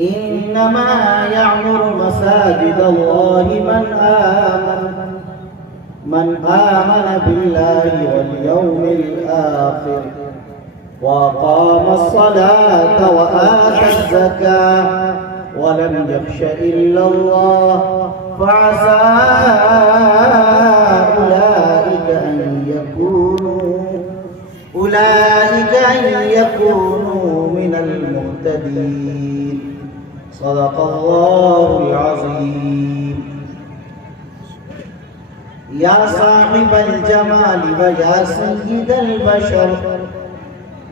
إنما يعمر مساجد الله من آمن بالله واليوم الآخر وأقام الصلاة وآتى الزكاة ولم يخش إلا الله فعسى أولئك أن يكونوا من المهتدين صدق الله العظيم يا صاحب الجمال ويا سيد البشر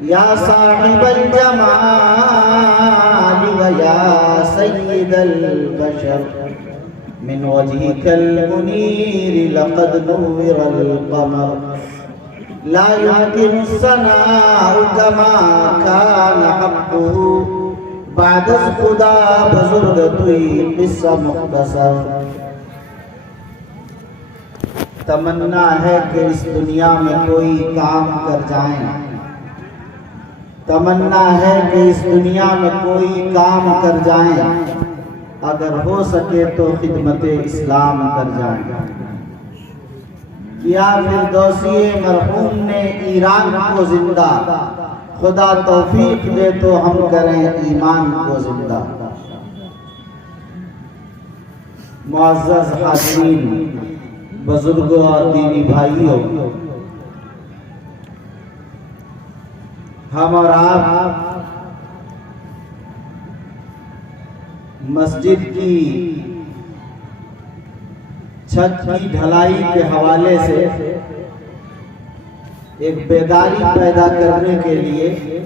يا صاحب الجمال ويا سيد البشر من وجهك المنير لقد نور القمر لا يمكن الثناء كما كان حقه بعد از خدا بزرگ توی قصہ مختصر تمنا ہے کہ اس دنیا میں کوئی کام کر جائیں تمنا ہے کہ اس دنیا میں کوئی کام کر جائیں اگر ہو سکے تو خدمت اسلام کر جائیں کیا فردوسی مرحوم نے ایران کو زندہ خدا توفیق دے تو ہم کریں ایمان کو زندہ معزز حاضرین بزرگوں اور دینی بھائیوں ہم اور آپ مسجد کی چھت کی ڈھلائی کے حوالے سے ایک بیداری پیدا کرنے کے لیے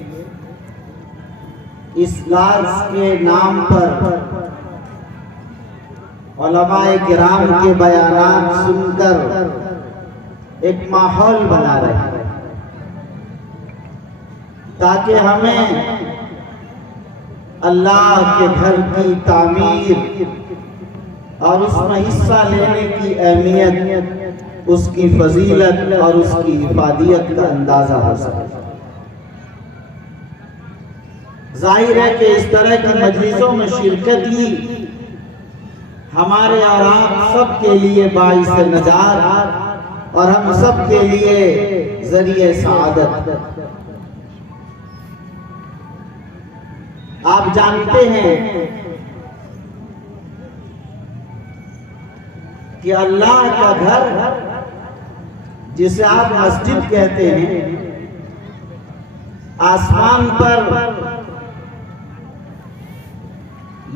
اس لاز کے نام پر علماء کرام کے بیانات سن کر ایک ماحول بنا رہے ہیں تاکہ ہمیں اللہ کے گھر کی تعمیر اور اس میں حصہ لینے کی اہمیت اس کی فضیلت اور اس کی افادیت کا اندازہ ہو سکے ظاہر ہے کہ اس طرح کی مجلسوں میں شرکت ہی ہمارے اور آپ سب کے لیے باعث نجات اور ہم سب کے لیے ذریعہ سعادت آپ جانتے ہیں کہ اللہ کا گھر جسے آپ مسجد کہتے ہیں آسمان پر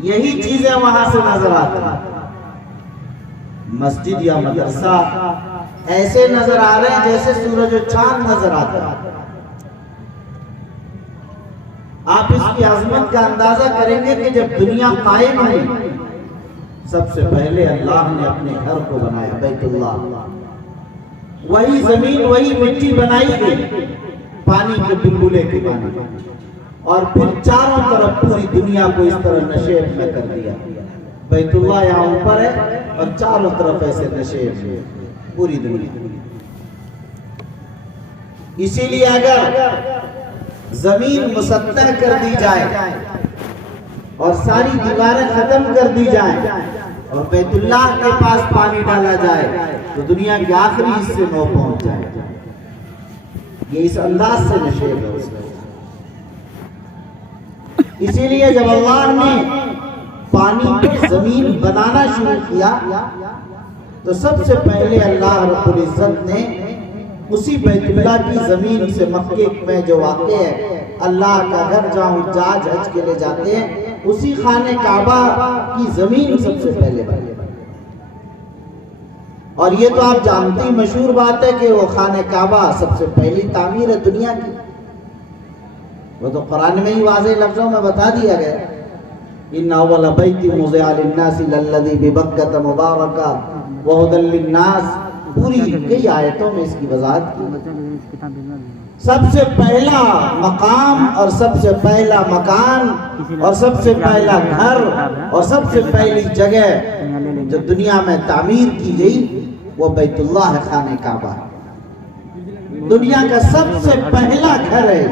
یہی چیزیں وہاں سے نظر آتی ہیں مسجد یا مدرسہ ایسے نظر آ رہے ہیں جیسے سورج و چاند نظر آتا ہے آپ اس کی عظمت کا اندازہ کریں گے کہ جب دنیا قائم ہوئی سب سے پہلے اللہ نے اپنے گھر کو بنایا بیت اللہ وہی زمین وہی مٹی بنائی گئی پانی کے بلبلے کے پانی اور پھر چاروں طرف پوری دنیا کو اس طرح نشیب میں کر دیا بیت اللہ یہاں اوپر ہے اور چاروں طرف ایسے نشیب میں پوری دنیا اسی لیے اگر زمین مسطح کر دی جائے اور ساری دیواریں ختم کر دی جائیں اور بیت اللہ کے پاس پانی ڈالا جائے تو دنیا کے آخری حصے میں پہنچ جائے یہ اس انداز سے نشیب ہے اسی لیے جب اللہ نے پانی پہ زمین بنانا شروع کیا تو سب سے پہلے اللہ رب العزت نے اسی بیت اللہ کی زمین سے مکے میں جو واقع ہے اللہ کا گھر جہاں حجاج حج کے لے جاتے ہیں اسی خانہ کعبہ کی زمین سب سے پہلے بنی اور یہ تو آپ جانتے ہی مشہور بات ہے کہ وہ خانہ کعبہ سب سے پہلی تعمیر ہے دنیا کی وہ تو قرآن میں ہی واضح لفظوں میں بتا دیا گیا ان اول بیت وضع للناس للذی ببکۃ مبارکہ وہدی للناس پوری کئی آیتوں میں اس کی وضاحت کی سب سے پہلا مقام اور سب سے پہلا مکان اور سب سے پہلا گھر اور سب سے پہلی جگہ جو دنیا میں تعمیر کی گئی وہ بیت اللہ ہے خانہ کعبہ دنیا کا سب سے پہلا گھر ہے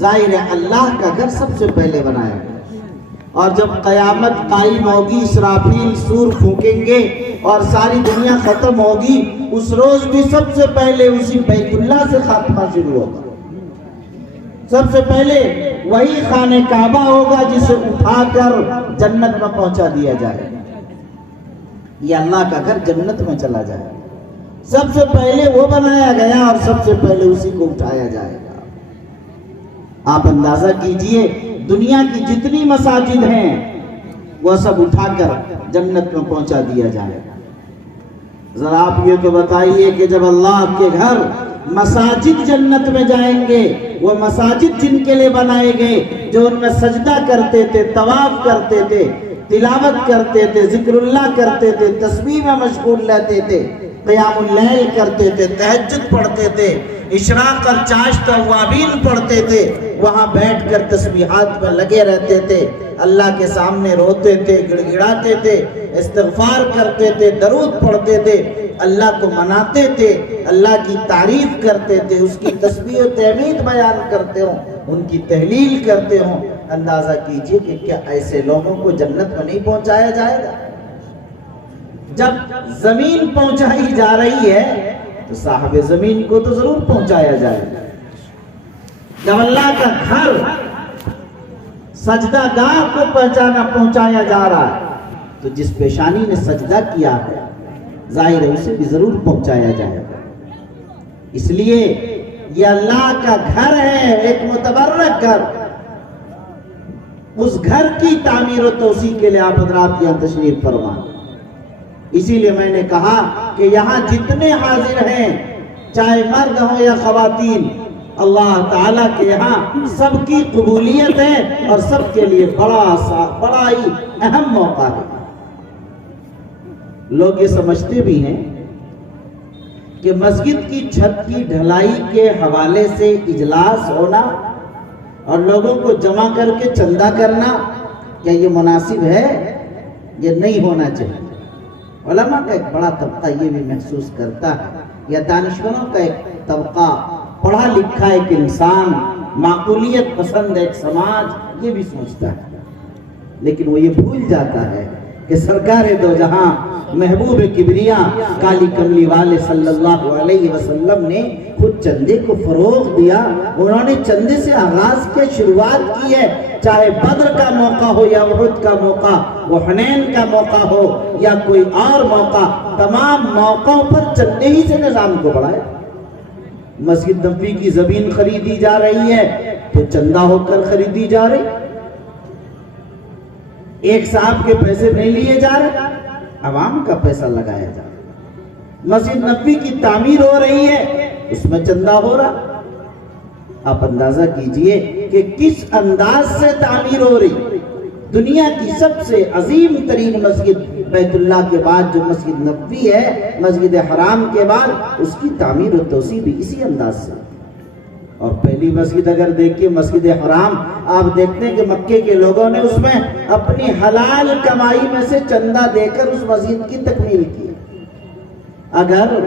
ظاہر ہے اللہ کا گھر سب سے پہلے بنایا گیا، اور جب قیامت قائم ہوگی، اسرافیل سور پھونکیں گے اور ساری دنیا ختم ہوگی، اس روز بھی سب سے پہلے اسی بیت اللہ سے خاتمہ شروع ہوگا۔ سب سے پہلے وہی خانہ کعبہ ہوگا جسے اٹھا کر جنت میں پہنچا دیا جائے، یہ اللہ کا گھر جنت میں چلا جائے، سب سے پہلے وہ بنایا گیا اور سب سے پہلے اسی کو اٹھایا جائے گا۔ آپ اندازہ کیجئے دنیا کی جتنی مساجد ہیں وہ سب اٹھا کر جنت میں پہنچا دیا جائے گا۔ ذرا آپ یہ تو بتائیے کہ جب اللہ کے گھر مساجد جنت میں جائیں گے، وہ مساجد جن کے لیے بنائے گئے، جو ان میں سجدہ کرتے تھے، طواف کرتے تھے، تلاوت کرتے تھے، ذکر اللہ کرتے تھے، تسبیح میں مشغول رہتے تھے، قیام اللیل کرتے تھے، تہجد پڑھتے تھے، اشراق اور چاشت اوابین پڑھتے تھے، وہاں بیٹھ کر تسبیحات میں لگے رہتے تھے، اللہ کے سامنے روتے تھے، گڑ گڑاتے تھے، استغفار کرتے تھے، درود پڑھتے تھے، اللہ کو مناتے تھے، اللہ کی تعریف کرتے تھے، اس کی تسبیح و تحمید بیان کرتے ہوں، ان کی تحلیل کرتے ہوں۔ اندازہ کیجئے کہ کیا ایسے لوگوں کو جنت میں نہیں پہنچایا جائے گا؟ جب زمین پہنچائی جا رہی ہے تو صاحب زمین کو تو ضرور پہنچایا جائے گا۔ جب اللہ کا گھر سجدہ گاہ کو پہنچایا جا رہا ہے تو جس پیشانی نے سجدہ کیا ہے ظاہر ہے اسے بھی ضرور پہنچایا جائے گا۔ اس لیے یہ اللہ کا گھر ہے، ایک متبرک گھر، اس گھر کی تعمیر و توسیع کے لیے آپ حضرات یہاں تشریف فرما۔ اسی لیے میں نے کہا کہ یہاں جتنے حاضر ہیں چاہے مرد ہوں یا خواتین، اللہ تعالیٰ کے یہاں سب کی قبولیت ہے اور سب کے لیے بڑا ہی اہم موقع ہے۔ لوگ یہ سمجھتے بھی ہیں کہ مسجد کی چھت کی ڈھلائی کے حوالے سے اجلاس ہونا اور لوگوں کو جمع کر کے چندہ کرنا کیا یہ مناسب ہے؟ یہ نہیں ہونا چاہیے۔ علماء کا ایک بڑا طبقہ یہ بھی محسوس کرتا ہے، یا دانشوروں کا ایک طبقہ، پڑھا لکھا ایک انسان، معقولیت پسند ایک سماج یہ بھی سوچتا ہے، لیکن وہ یہ بھول جاتا ہے کہ سرکار دو جہاں محبوب کبریا کالی کملی والے صلی اللہ علیہ وسلم نے خود چندے کو فروغ دیا۔ انہوں نے چندے سے آغاز کے شروعات کی ہے، چاہے بدر کا موقع ہو یا احد کا موقع، وہ حنین کا موقع ہو یا کوئی اور موقع، تمام موقعوں پر چندے ہی سے نظام کو بڑھایا۔ مسجد نبوی کی زمین خریدی جا رہی ہے تو چندہ ہو کر خریدی جا رہی، ایک صاحب کے پیسے نہیں لیے جا رہے، عوام کا پیسہ لگایا جا رہا۔ مسجد نبوی کی تعمیر ہو رہی ہے، اس میں چندہ ہو رہا۔ آپ اندازہ کیجئے کہ کس انداز سے تعمیر ہو رہی۔ دنیا کی سب سے عظیم ترین مسجد بیت اللہ کے بعد جو مسجد نبوی ہے، مسجد حرام کے بعد، اس کی تعمیر و توسیع بھی اسی انداز سے۔ اور پہلی مسجد اگر دیکھیں مسجد حرام، آپ دیکھتے ہیں کہ مکے کے لوگوں نے اس میں اپنی حلال کمائی میں سے چندہ دے کر اس مسجد کی تکمیل کی۔ اگر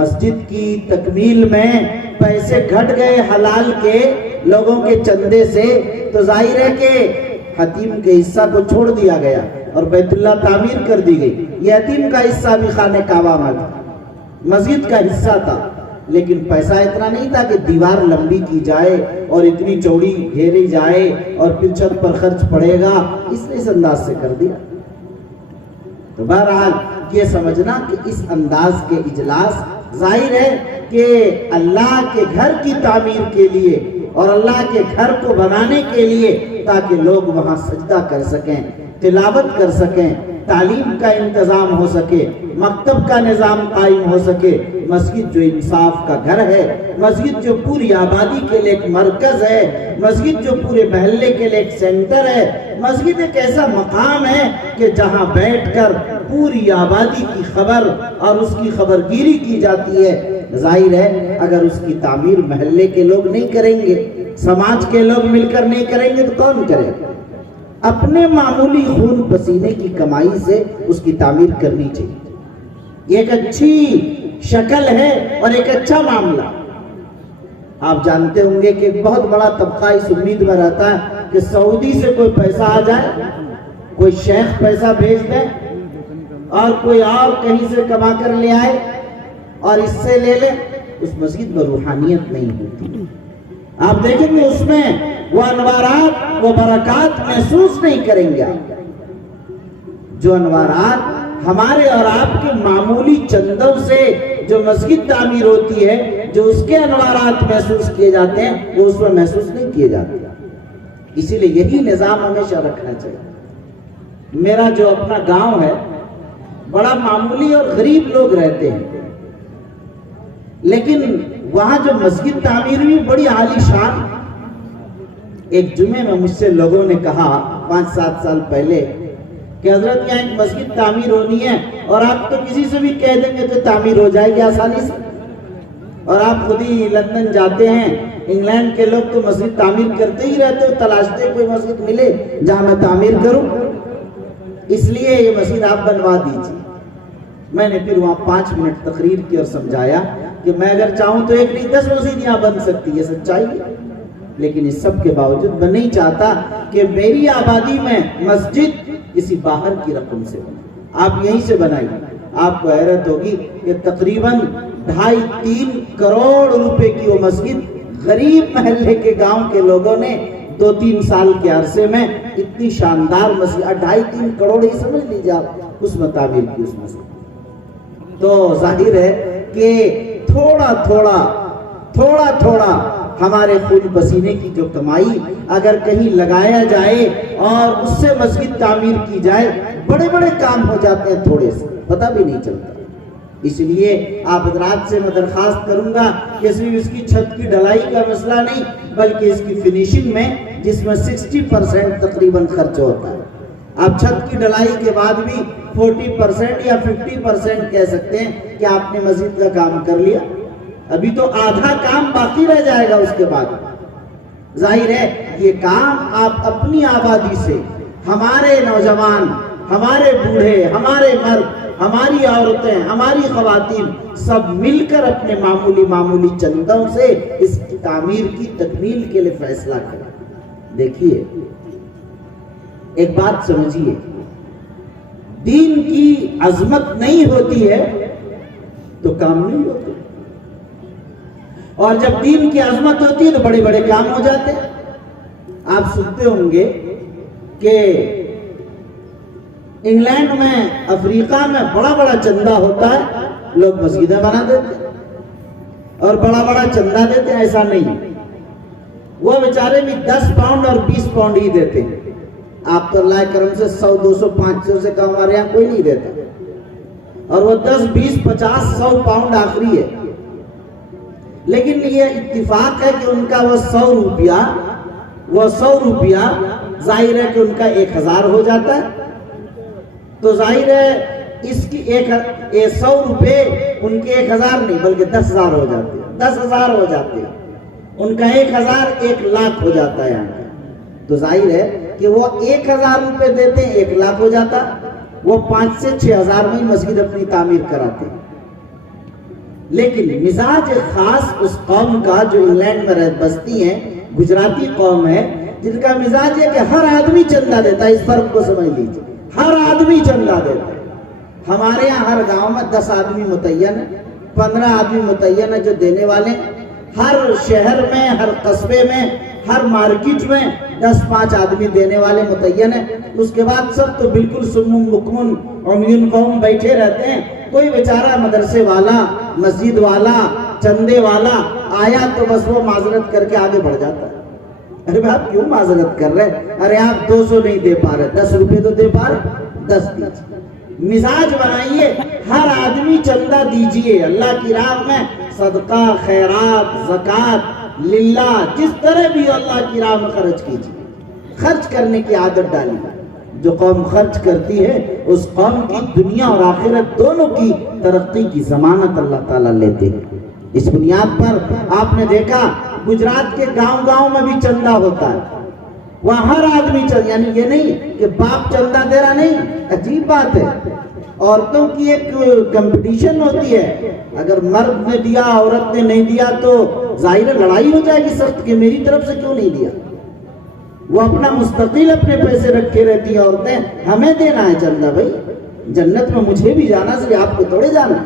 مسجد کی تکمیل میں پیسے گھٹ گئے حلال کے لوگوں کے چندے سے تو ظاہر ہے کہ حتیم کے حصہ کو چھوڑ دیا گیا اور بیت اللہ تعمیر کر دی گئی۔ یہ حتیم کا حصہ بھی خانہ کعبہ میں تھا، مسجد کا حصہ تھا، لیکن پیسہ اتنا نہیں تھا کہ دیوار لمبی کی جائے اور اتنی چوڑی گھیری جائے اور پھر چھت پر خرچ پڑے گا، اس نے اس انداز سے کر دیا۔ تو بہرحال یہ سمجھنا کہ اس انداز کے اجلاس ظاہر ہے کہ اللہ کے گھر کی تعمیر کے لیے اور اللہ کے گھر کو بنانے کے لیے، تاکہ لوگ وہاں سجدہ کر سکیں، تلاوت کر سکیں، تعلیم کا انتظام ہو سکے، مکتب کا نظام قائم ہو سکے۔ مسجد جو انصاف کا گھر ہے، مسجد جو پوری آبادی کے لیے ایک مرکز ہے، مسجد جو پورے محلے کے لیے ایک سینٹر ہے، مسجد ایک ایسا مقام ہے کہ جہاں بیٹھ کر پوری آبادی کی خبر اور اس کی خبرگیری کی جاتی ہے۔ ظاہر ہے اگر اس کی تعمیر محلے کے لوگ نہیں کریں گے، سماج کے لوگ مل کر نہیں کریں گے تو کون کرے گا؟ اپنے معمولی خون پسینے کی کمائی سے اس کی تعمیر کرنی چاہیے۔ یہ ایک اچھی شکل ہے اور ایک اچھا معاملہ۔ آپ جانتے ہوں گے کہ ایک بہت بڑا طبقہ اس امید میں رہتا ہے کہ سعودی سے کوئی پیسہ آ جائے، کوئی شیخ پیسہ بھیج دے اور کوئی اور کہیں سے کما کر لے آئے اور اس سے لے لے۔ اس مسجد میں روحانیت نہیں ہوتی۔ آپ دیکھیں گے اس میں وہ انوارات، وہ برکات محسوس نہیں کریں گے آپ۔ جو انوارات ہمارے اور آپ کے معمولی چندوں سے جو مسجد تعمیر ہوتی ہے، جو اس کے انوارات محسوس کیے جاتے ہیں، وہ اس میں محسوس نہیں کیے جاتے۔ اسی لیے یہی نظام ہمیشہ رکھنا چاہیے۔ میرا جو اپنا گاؤں ہے، بڑا معمولی اور غریب لوگ رہتے ہیں، لیکن وہاں جو مسجد تعمیر ہوئی بڑی عالی شان۔ ایک جمعے میں مجھ سے لوگوں نے کہا 5-7 سال پہلے کہ حضرت یہاں ایک مسجد تعمیر ہونی ہے اور آپ تو کسی سے بھی کہہ دیں گے تو تعمیر ہو جائے گی آسانی سے، اور آپ خود ہی لندن جاتے ہیں، انگلینڈ کے لوگ تو مسجد تعمیر کرتے ہی رہتے ہو، تلاشتے کوئی مسجد ملے جہاں میں تعمیر کروں، اس لیے یہ مسجد آپ بنوا دیجیے۔ میں نے پھر وہاں 5 منٹ تقریر کی اور سمجھایا کہ میں اگر چاہوں تو 1 نہیں 10 مسجد یہاں بن سکتی ہے، سچائی ہے، لیکن اس سب کے باوجود میں نہیں چاہتا کہ میری آبادی میں مسجد کسی باہر کی رقم سے بنے۔ آپ یہیں سے بنائیے۔ آپ کو حیرت ہوگی کہ تقریباً 2.5-3 کروڑ روپے کی وہ مسجد غریب محلے کے گاؤں کے لوگوں نے 2-3 سال کے عرصے میں اتنی شاندار مسجد 2.5-3 کروڑ ہی سمجھ لیجیے آپ اس میں تعمیر کی اس مسجد۔ تو ظاہر ہے کہ تھوڑا تھوڑا ہمارے خون پسینے کی جو کمائی اگر کہیں لگایا جائے اور اس سے مسجد تعمیر کی جائے، بڑے بڑے کام ہو جاتے ہیں تھوڑے سے، پتہ بھی نہیں چلتا۔ اس لیے آپ حضرات سے میں درخواست کروں گا کہ صرف اس کی چھت کی ڈھلائی کا مسئلہ نہیں، بلکہ اس کی فنیشنگ میں، جس میں 60% تقریباً خرچ ہوتا ہے۔ آپ چھت کی ڈھلائی کے بعد بھی 40% یا 50% کہہ سکتے ہیں کہ آپ نے مسجد کا کام کر لیا، ابھی تو آدھا کام باقی رہ جائے گا اس کے بعد۔ ظاہر ہے یہ کام آپ اپنی آبادی سے، ہمارے نوجوان، ہمارے بوڑھے، ہمارے مرد، ہماری عورتیں، ہماری خواتین سب مل کر اپنے معمولی چندوں سے اس کی تعمیر کی تکمیل کے لیے فیصلہ کریں۔ دیکھیے ایک بات سمجھیے، دین کی عظمت نہیں ہوتی ہے تو کام نہیں ہوتے، اور جب دین کی عظمت ہوتی ہے تو بڑے بڑے کام ہو جاتے ہیں۔ آپ سنتے ہوں گے کہ انگلینڈ میں، افریقہ میں بڑا بڑا چندہ ہوتا ہے، لوگ مسجدیں بنا دیتے ہیں اور بڑا بڑا چندہ دیتے ہیں۔ ایسا نہیں، وہ بیچارے بھی 10 پاؤنڈ اور 20 پاؤنڈ ہی دیتے ہیں۔ آپ تو اللہ کرم سے 100 200 500 سے کم ہمارے یہاں کوئی نہیں دیتا، اور وہ 10 20 50 100 پاؤنڈ آخری ہے۔ لیکن یہ اتفاق ہے کہ ان کا وہ 100 روپیہ ظاہر ہے کہ ان کا 1000 ہو جاتا ہے، تو ظاہر ہے اس کی 100 روپے ان کے 1000 نہیں بلکہ 10,000 ہو جاتے ہیں، 10,000 ہو جاتے ہیں، ان کا 1000 1 لاکھ ہو جاتا ہے یہاں۔ تو ظاہر ہے کہ وہ 1000 روپے دیتے ہیں، 1 لاکھ ہو جاتا، وہ 5 سے 6,000 میں مسجد اپنی تعمیر کراتے ہیں۔ لیکن مزاج خاص اس قوم کا جو انگلینڈ میں بستی ہیں، گجراتی قوم ہے، جن کا مزاج ہے کہ ہر آدمی چندہ دیتا ہے۔ اس فرق کو سمجھ لیجیے، ہر آدمی چندہ دیتا ہے۔ ہمارے یہاں ہر گاؤں میں 10 آدمی متعین ہے، 15 آدمی متعین ہے جو دینے والے ہیں۔ ہر شہر میں، ہر قصبے میں، ہر مارکیٹ میں 10-5 آدمی دینے والے متعین ہیں۔ اس کے بعد سب تو بالکل سمم بکمن عمیون قوم بیٹھے رہتے ہیں۔ کوئی بیچارہ مدرسے والا، مسجد والا، چندے والا آیا تو بس وہ معذرت کر کے آگے بڑھ جاتا ہے۔ ارے بھائی آپ کیوں معذرت کر رہے؟ ارے آپ 200 نہیں دے پا رہے، 10 روپے تو دے پا رہے، 10 دیجیے۔ مزاج بنائیے، ہر آدمی چندہ دیجیے، اللہ کی راہ میں صدقہ، خیرات، زکوٰۃ للہ، جس طرح بھی اللہ کی راہ میں خرچ کیجیے۔ خرچ کرنے کی عادت ڈالیے۔ جو قوم خرچ کرتی ہے اس قوم کی دنیا اور آخرت دونوں کی ترقی کی ضمانت اللہ تعالیٰ لیتے ہیں۔ اس بنیاد پر آپ نے دیکھا گجرات کے گاؤں میں بھی چندہ ہوتا ہے، وہاں ہر آدمی یعنی یہ نہیں کہ باپ چندہ دے رہا، نہیں، عجیب بات ہے، عورتوں کی ایک کمپٹیشن ہوتی ہے، اگر مرد نے دیا عورت نے نہیں دیا تو ظاہر لڑائی ہو جائے گی سخت کہ میری طرف سے کیوں نہیں دیا۔ وہ اپنا مستقل اپنے پیسے رکھے رہتی ہیں عورتیں، ہمیں دینا ہے چندہ بھائی، جنت میں مجھے بھی جانا صرف آپ کو تھوڑے جانا۔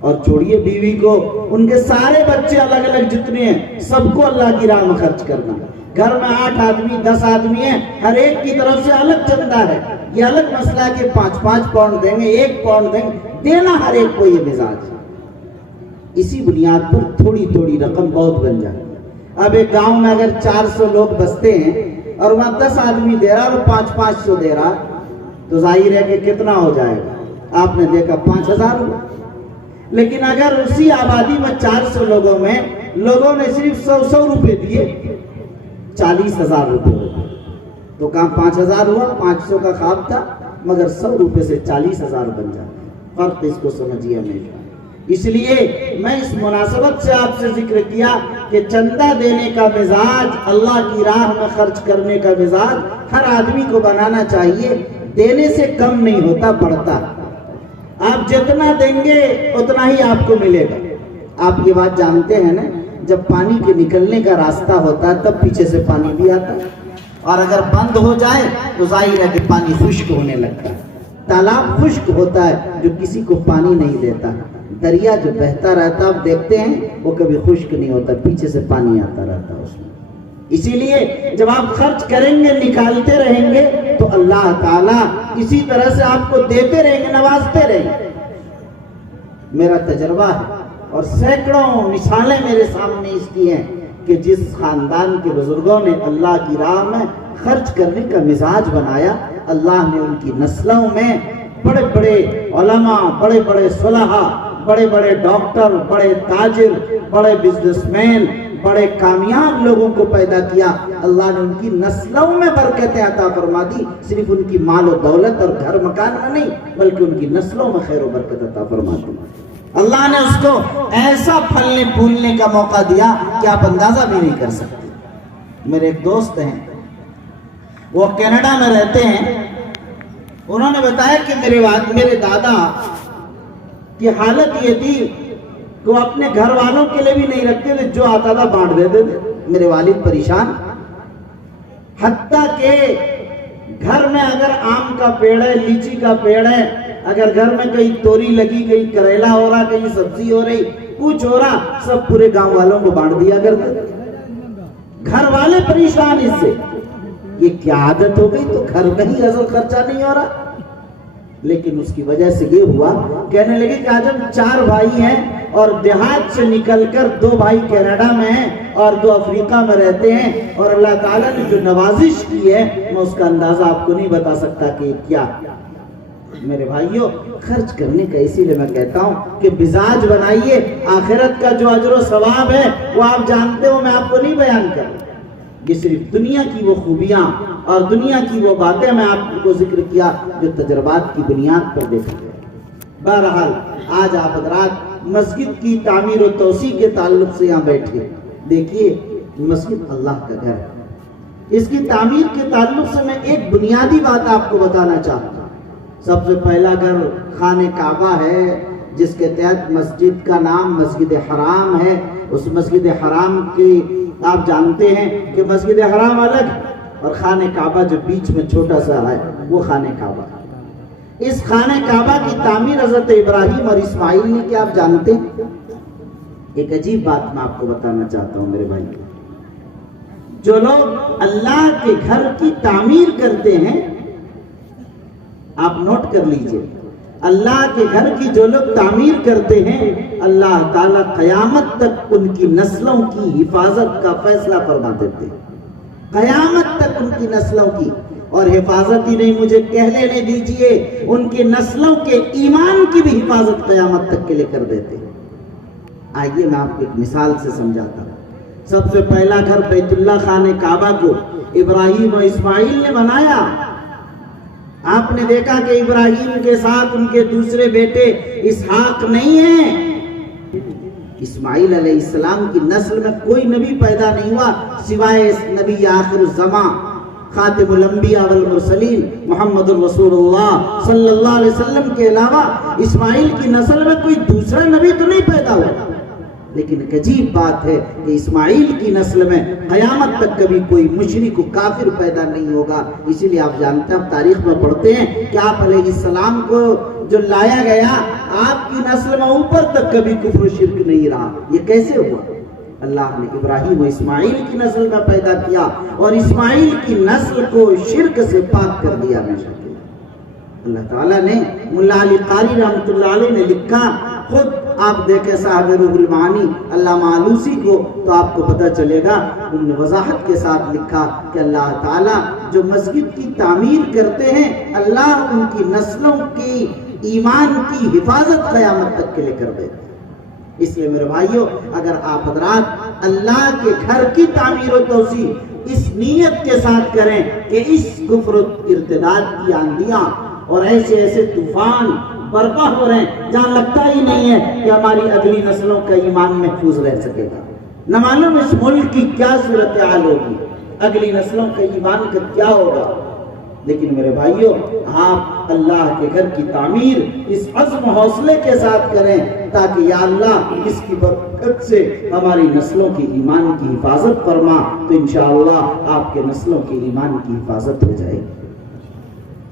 اور چھوڑیے بیوی کو، ان کے سارے بچے الگ الگ جتنے ہیں سب کو اللہ کی راہ میں خرچ کرنا۔ گھر میں 8 آدمی 10 آدمی ہیں، ہر ایک کی طرف سے الگ چندہ ہے، یہ الگ مسئلہ ہے کہ 5 پاؤنڈ دیں گے، 1 پاؤنڈ دیں گے، دینا ہر ایک کو یہ مزاج۔ اسی بنیاد پر تھوڑی تھوڑی رقم بہت بن جائے۔ اب ایک گاؤں میں اگر 400 لوگ بستے ہیں اور وہاں 10 آدمی دے رہا اور 500 دے رہا تو ظاہر ہے کہ کتنا ہو جائے گا؟ آپ نے دیکھا 5000 ہوا۔ لیکن اگر اسی آبادی میں 400 لوگوں میں لوگوں نے صرف 100 روپے دیے، 40,000 روپے ہوئے، تو کہاں 5000 ہوا؟ 500 کا خواب تھا مگر 100 روپے سے 40,000 بن جاتا۔ فرق اس کو سمجھیے ہمیشہ۔ اس لیے میں اس مناسبت سے آپ سے ذکر کیا کہ چندہ دینے کا مزاج، اللہ کی راہ میں خرچ کرنے کا مزاج ہر آدمی کو بنانا چاہیے۔ دینے سے کم نہیں ہوتا، بڑھتا۔ آپ جتنا دیں گے اتنا ہی آپ کو ملے گا۔ آپ یہ بات جانتے ہیں نا، جب پانی کے نکلنے کا راستہ ہوتا ہے تب پیچھے سے پانی بھی آتا ہے، اور اگر بند ہو جائے تو ظاہر ہے کہ پانی خشک ہونے لگتا ہے۔ تالاب خشک ہوتا ہے جو کسی کو پانی نہیں دیتا، دریا جو بہتا رہتا آپ دیکھتے ہیں وہ کبھی خشک نہیں ہوتا، پیچھے سے پانی آتا رہتا اس میں۔ اسی لیے جب آپ خرچ کریں گے، نکالتے رہیں گے تو اللہ تعالیٰ اسی طرح سے آپ کو دیتے رہیں گے، نوازتے رہیں گے۔ میرا تجربہ ہے اور سینکڑوں مثالیں میرے سامنے اس کی ہیں کہ جس خاندان کے بزرگوں نے اللہ کی راہ میں خرچ کرنے کا مزاج بنایا، اللہ نے ان کی نسلوں میں بڑے بڑے علماء، بڑے بڑے صلحاء، بڑے بڑے ڈاکٹر، بڑے تاجر، بڑے بزنس مین، بڑے کامیاب لوگوں کو پیدا کیا۔ اللہ نے ان کی نسلوں میں برکتیں عطا فرما دی، صرف ان کی مال و دولت اور گھر مکان میں نہیں بلکہ ان کی نسلوں میں خیر و برکت عطا فرما دی۔ اللہ نے اس کو ایسا پھلنے پھولنے کا موقع دیا کہ آپ اندازہ بھی نہیں کر سکتے۔ میرے ایک دوست ہیں، وہ کینیڈا میں رہتے ہیں، انہوں نے بتایا کہ میرے دادا کی حالت یہ تھی کہ وہ اپنے گھر والوں کے لیے بھی نہیں رکھتے تھے، جو آتا تھا بانٹ دیتے تھے۔ میرے والد پریشان، حتیٰ کہ گھر میں اگر آم کا پیڑ ہے، لیچی کا پیڑ ہے، اگر گھر میں کہیں توری لگی، کہیں کریلا ہو رہا، کہیں سبزی ہو رہی، کچھ ہو رہا، سب پورے گاؤں والوں کو بانٹ دیا کرتے تھے۔ گھر والے پریشان اس سے، یہ کیا عادت ہو گئی، تو گھر میں ہی اصل خرچہ نہیں ہو رہا۔ لیکن اس کی وجہ سے یہ ہوا، کہنے لگے کہ آج ہم 4 بھائی ہیں اور دیہات سے نکل کر 2 بھائی کینیڈا میں ہیں اور 2 افریقہ میں رہتے ہیں، اور اللہ تعالیٰ نے جو نوازش کی ہے میں اس کا اندازہ آپ کو نہیں بتا سکتا کہ کیا۔ میرے بھائیوں، خرچ کرنے کا اسی لیے میں کہتا ہوں کہ مزاج بنائیے، آخرت کا جو اجر و ثواب ہے وہ آپ جانتے ہو، میں آپ کو نہیں بیان کروں۔ یہ صرف دنیا کی وہ خوبیاں اور دنیا کی وہ باتیں میں آپ کو ذکر کیا جو تجربات کی بنیاد پر دیکھا گیا۔ بہرحال آج آپ حضرات مسجد کی تعمیر و توسیع کے تعلق سے یہاں بیٹھے، دیکھیے مسجد اللہ کا گھر ہے، اس کی تعمیر کے تعلق سے میں ایک بنیادی بات آپ کو بتانا چاہتا ہوں۔ سب سے پہلا گھر خانہ کعبہ ہے، جس کے تحت مسجد کا نام مسجد حرام ہے۔ اس مسجد حرام کی آپ جانتے ہیں کہ مسجد حرام الگ اور خانہ کعبہ جو بیچ میں چھوٹا سا ہے وہ خانہ کعبہ۔ اس خانہ کعبہ کی تعمیر حضرت ابراہیم اور اسماعیل نے کیا آپ جانتے ہیں؟ ایک عجیب بات میں آپ کو بتانا چاہتا ہوں میرے بھائی، جو لوگ اللہ کے گھر کی تعمیر کرتے ہیں، آپ نوٹ کر لیجئے، اللہ کے گھر کی جو لوگ تعمیر کرتے ہیں، اللہ تعالیٰ قیامت تک ان کی نسلوں کی حفاظت کا فیصلہ فرما دیتے ہیں۔ قیامت تک ان کی نسلوں کی، اور حفاظت ہی نہیں، مجھے کہہ لینے دیجئے، ان کی نسلوں کے ایمان کی بھی حفاظت قیامت تک کے لیے کر دیتے ہیں۔ آئیے میں آپ کو ایک مثال سے سمجھاتا ہوں۔ سب سے پہلا گھر بیت اللہ خانہ کعبہ کو ابراہیم اور اسماعیل نے بنایا۔ آپ نے دیکھا کہ ابراہیم کے ساتھ ان کے دوسرے بیٹے اسحاق نہیں ہیں۔ اسماعیل علیہ السلام کی نسل میں کوئی نبی پیدا نہیں ہوا سوائے نبی آخر الزمان خاتم الانبیاء والمرسلین محمد الرسول اللہ صلی اللہ علیہ وسلم کے علاوہ اسماعیل کی نسل میں کوئی دوسرا نبی تو نہیں پیدا ہوا، لیکن ایک عجیب بات ہے کہ اسماعیل کی نسل میں قیامت تک کبھی کوئی مشرک و کافر پیدا نہیں ہوگا۔ اسی لیے آپ جانتے ہیں، آپ تاریخ میں پڑھتے ہیں کہ آپ علیہ السلام کو جو لایا گیا آپ کی نسل میں اوپر تک کبھی کفر و شرک نہیں رہا۔ یہ کیسے ہوا؟ اللہ نے ابراہیم و اسماعیل کی نسل میں پیدا کیا اور اسماعیل کی نسل کو شرک سے پاک کر دیا ہمیشہ کے لیے۔ اللہ تعالیٰ نے ملا علی قاری رحمۃ اللہ علیہ نے لکھا، خود آپ دیکھیں صاحب روح المعانی علامہ آلوسی کو تو آپ کو پتہ چلے گا، انہوں نے وضاحت کے ساتھ لکھا کہ اللہ تعالیٰ جو مسجد کی تعمیر کرتے ہیں اللہ ان کی نسلوں کی ایمان کی حفاظت قیامت تک کے لے کر دیتے ہیں۔ اس لیے میرے بھائیوں، اگر آپ حضرات اللہ کے گھر کی تعمیر و توسیع اس نیت کے ساتھ کریں کہ اس کفر و ارتداد کی آندیاں اور ایسے ایسے طوفان برپا ہو رہے ہیں جہاں لگتا ہی نہیں ہے کہ ہماری اگلی نسلوں کا ایمان محفوظ رہ سکے گا، نہ معلوم اس ملک کی کیا صورتحال ہوگی، اگلی نسلوں کا ایمان کا کیا ہوگا۔ لیکن میرے بھائیوں، آپ اللہ کے گھر کی تعمیر اس عزم و حوصلے کے ساتھ کریں تاکہ یا اللہ اس کی برکت سے ہماری نسلوں کی ایمان کی حفاظت فرما، تو انشاءاللہ آپ کے نسلوں کی ایمان کی حفاظت ہو جائے گی۔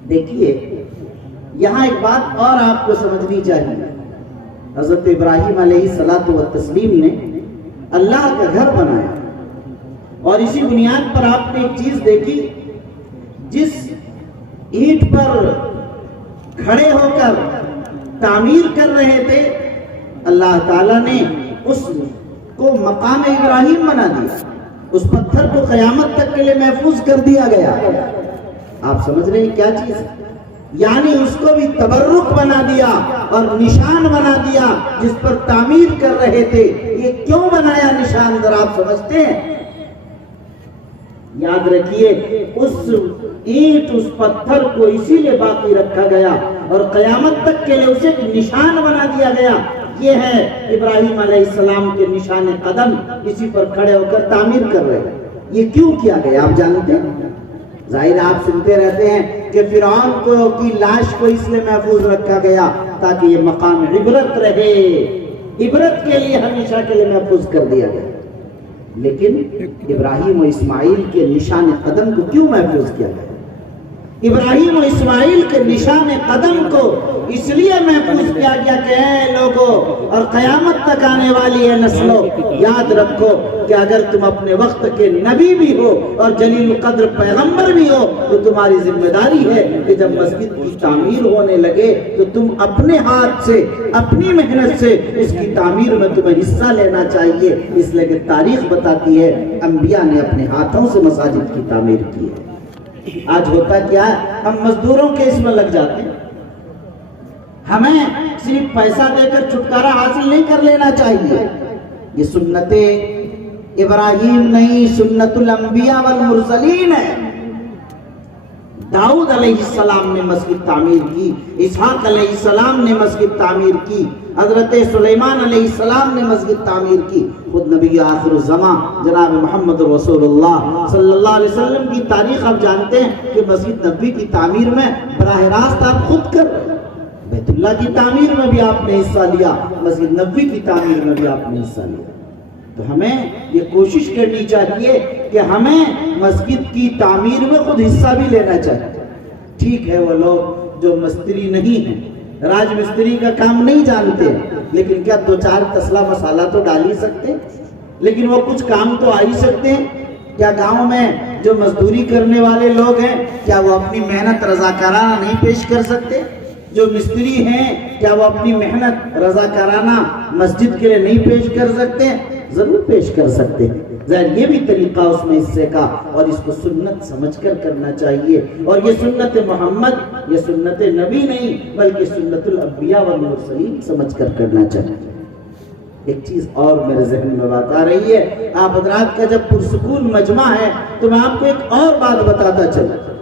دیکھیے یہاں ایک بات اور آپ کو سمجھنی چاہیے، حضرت ابراہیم علیہ الصلوۃ والتسلیم نے اللہ کا گھر بنایا اور اسی بنیاد پر آپ نے ایک چیز دیکھی، جس اینٹ پر کھڑے ہو کر تعمیر کر رہے تھے اللہ تعالیٰ نے اس کو مقام ابراہیم بنا دیا، اس پتھر کو قیامت تک کے لیے محفوظ کر دیا گیا۔ آپ سمجھ رہے ہیں کیا چیز ہے؟ یعنی اس کو بھی تبرک بنا دیا اور نشان بنا دیا جس پر تعمیر کر رہے تھے۔ یہ کیوں بنایا نشان، ذرا آپ سمجھتے ہیں؟ یاد رکھیے اس اینٹ اس پتھر کو اسی لیے باقی رکھا گیا اور قیامت تک کے لیے اسے نشان بنا دیا گیا۔ یہ ہے ابراہیم علیہ السلام کے نشان قدم، اسی پر کھڑے ہو کر تعمیر کر رہے ہیں۔ یہ کیوں کیا گیا آپ جانتے ہیں؟ ظاہر آپ سنتے رہتے ہیں کہ فرعون کو کی لاش کو اس لیے محفوظ رکھا گیا تاکہ یہ مقام عبرت رہے، عبرت کے لیے ہمیشہ کے لیے محفوظ کر دیا گیا۔ لیکن ابراہیم و اسماعیل کے نشان قدم کو کیوں محفوظ کیا گیا؟ ابراہیم و اسماعیل کے نشان قدم کو اس لیے محفوظ کیا گیا کہ اے لوگوں اور قیامت تک آنے والی ہے نسلوں، یاد رکھو کہ اگر تم اپنے وقت کے نبی بھی ہو اور جلیل القدر پیغمبر بھی ہو تو تمہاری ذمہ داری ہے کہ جب مسجد کی تعمیر ہونے لگے تو تم اپنے ہاتھ سے اپنی محنت سے اس کی تعمیر میں تمہیں حصہ لینا چاہیے، اس لیے کہ تاریخ بتاتی ہے انبیاء نے اپنے ہاتھوں سے مساجد کی تعمیر کی ہے۔ آج ہوتا کیا ہے، ہم مزدوروں کے اس میں لگ جاتے ہیں، ہمیں صرف پیسہ دے کر چھٹکارا حاصل نہیں کر لینا چاہیے۔ یہ سنت ابراہیم نہیں، سنت الانبیاء والمرسلین ہے۔ داؤد علیہ السلام نے مسجد تعمیر کی، اسحاق علیہ السلام نے مسجد تعمیر کی، حضرت سلیمان علیہ السلام نے مسجد تعمیر کی۔ خود نبی آخر الزمان جناب محمد رسول اللہ صلی اللہ علیہ وسلم کی تاریخ آپ جانتے ہیں کہ مسجد نبوی کی تعمیر میں براہ راست آپ خود کر رہے ہیں، بیت اللہ کی تعمیر میں بھی آپ نے حصہ لیا، مسجد نبوی کی تعمیر میں بھی آپ نے حصہ لیا۔ تو ہمیں یہ کوشش کرنی چاہیے کہ ہمیں مسجد کی تعمیر میں خود حصہ بھی لینا چاہیے۔ ٹھیک ہے وہ لوگ جو مستری نہیں ہیں، راج مستری کا کام نہیں جانتے، لیکن کیا دو چار تسلا مسالہ تو ڈال ہی سکتے، لیکن وہ کچھ کام تو آ ہی سکتے ہیں۔ کیا گاؤں میں جو مزدوری کرنے والے لوگ ہیں کیا وہ اپنی محنت رضاکارانہ نہیں پیش کر سکتے؟ جو مستری ہیں کیا وہ اپنی محنت رضاکارانہ مسجد کے لیے نہیں پیش کر سکتے؟ ضرور پیش کر سکتے ہیں۔ ظاہر یہ بھی طریقہ اس میں حصے کا، اور اس کو سنت سمجھ کر کرنا چاہیے، اور یہ سنت محمد، یہ سنت نبی نہیں بلکہ سنت الانبیاء والمرسلین سمجھ کر کرنا چاہیے۔ ایک چیز اور میرے ذہن میں بات آ رہی ہے، آپ حضرات کا جب پرسکون مجمع ہے تو میں آپ کو ایک اور بات بتاتا چلوں۔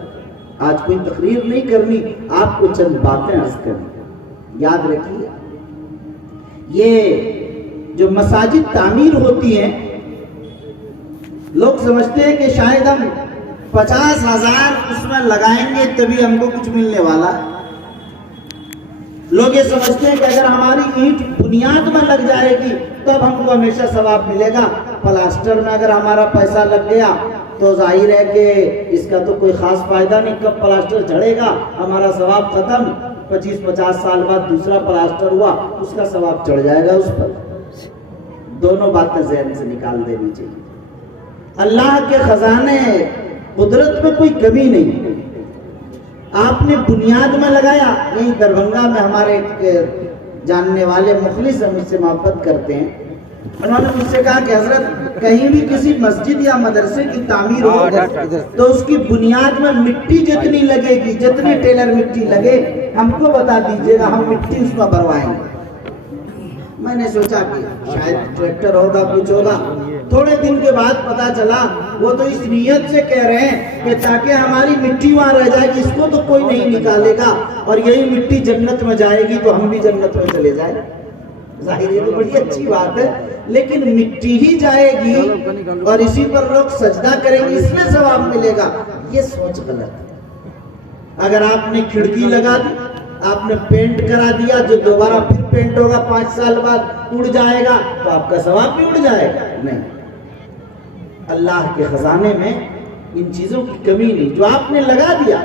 آج کوئی تقریر نہیں کرنی، آپ کو چند باتیں عرض کرنی۔ یاد رکھیے، یہ جو مساجد تعمیر ہوتی ہیں، لوگ سمجھتے ہیں کہ شاید ہم 50,000 اس میں لگائیں گے تبھی ہم کو کچھ ملنے والا ہے۔ لوگ یہ سمجھتے ہیں کہ اگر ہماری اینٹ بنیاد میں لگ جائے گی تب ہم کو ہمیشہ ثواب ملے گا۔ پلاسٹر میں اگر ہمارا پیسہ لگ گیا تو ظاہر ہے کہ اس کا تو کوئی خاص فائدہ نہیں، کب پلاسٹر جھڑے گا ہمارا ثواب ختم، 25-50 سال بعد دوسرا پلاسٹر ہوا اس کا ثواب چڑھ جائے گا اس پر۔ دونوں باتیں ذہن سے نکال دینی چاہیے۔ اللہ کے خزانے قدرت میں کوئی کمی نہیں، آپ نے بنیاد میں لگایا۔ یہیں دربھنگا میں ہمارے ایک جاننے والے مخلص ہیں، مجھ سے محبت کرتے ہیں، انہوں نے مجھ سے کہا کہ حضرت کہیں بھی کسی مسجد یا مدرسے کی تعمیر ہو تو اس کی بنیاد میں مٹی جتنی لگے گی، جتنی ٹیلر مٹی لگے ہم کو بتا دیجئے گا، ہم مٹی اس میں بھروائیں گے۔ میں نے سوچا کہ شاید ٹریکٹر ہوگا، کچھ ہوگا۔ تھوڑے دن کے بعد پتا چلا وہ تو اس نیت سے کہہ رہے ہیں کہ تاکہ ہماری مٹی وہاں رہ جائے گی، اس کو تو کوئی نہیں نکالے گا، اور یہی مٹی جنت میں جائے گی تو ہم بھی جنت میں چلے جائیں۔ ظاہر یہ تو بڑی اچھی بات ہے، لیکن مٹی ہی جائے گی اور اسی پر لوگ سجدہ کریں گے، اس میں ثواب ملے گا، یہ سوچ غلط ہے۔ اگر آپ نے کھڑکی لگا دی، آپ نے پینٹ کرا دیا، جو دوبارہ پھر پینٹ ہوگا 5 سال بعد اڑ جائے گا تو آپ کا ثواب بھی اڑ جائے گا؟ نہیں، اللہ کے خزانے میں ان چیزوں کی کمی نہیں۔ جو آپ نے لگا دیا،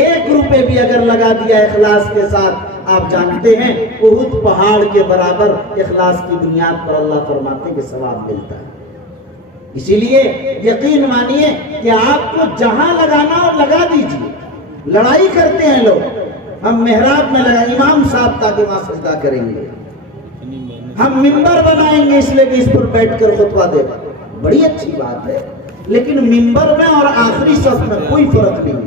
1 روپے بھی اگر لگا دیا اخلاص کے ساتھ، آپ جانتے ہیں احد پہاڑ کے برابر اخلاص کی بنیاد پر اللہ فرماتے ہیں کہ ثواب ملتا ہے۔ اسی لیے یقین مانیے کہ آپ کو جہاں لگانا ہو لگا دیجیے۔ لڑائی کرتے ہیں لوگ، ہم محراب میں لگا امام صاحب تاکہ وہاں سجدہ کریں گے، ہم ممبر بنائیں گے اس لیے کہ اس پر بیٹھ کر خطبہ دے گا، بڑی اچھی بات ہے، لیکن ممبر میں اور آخری صف میں کوئی فرق نہیں،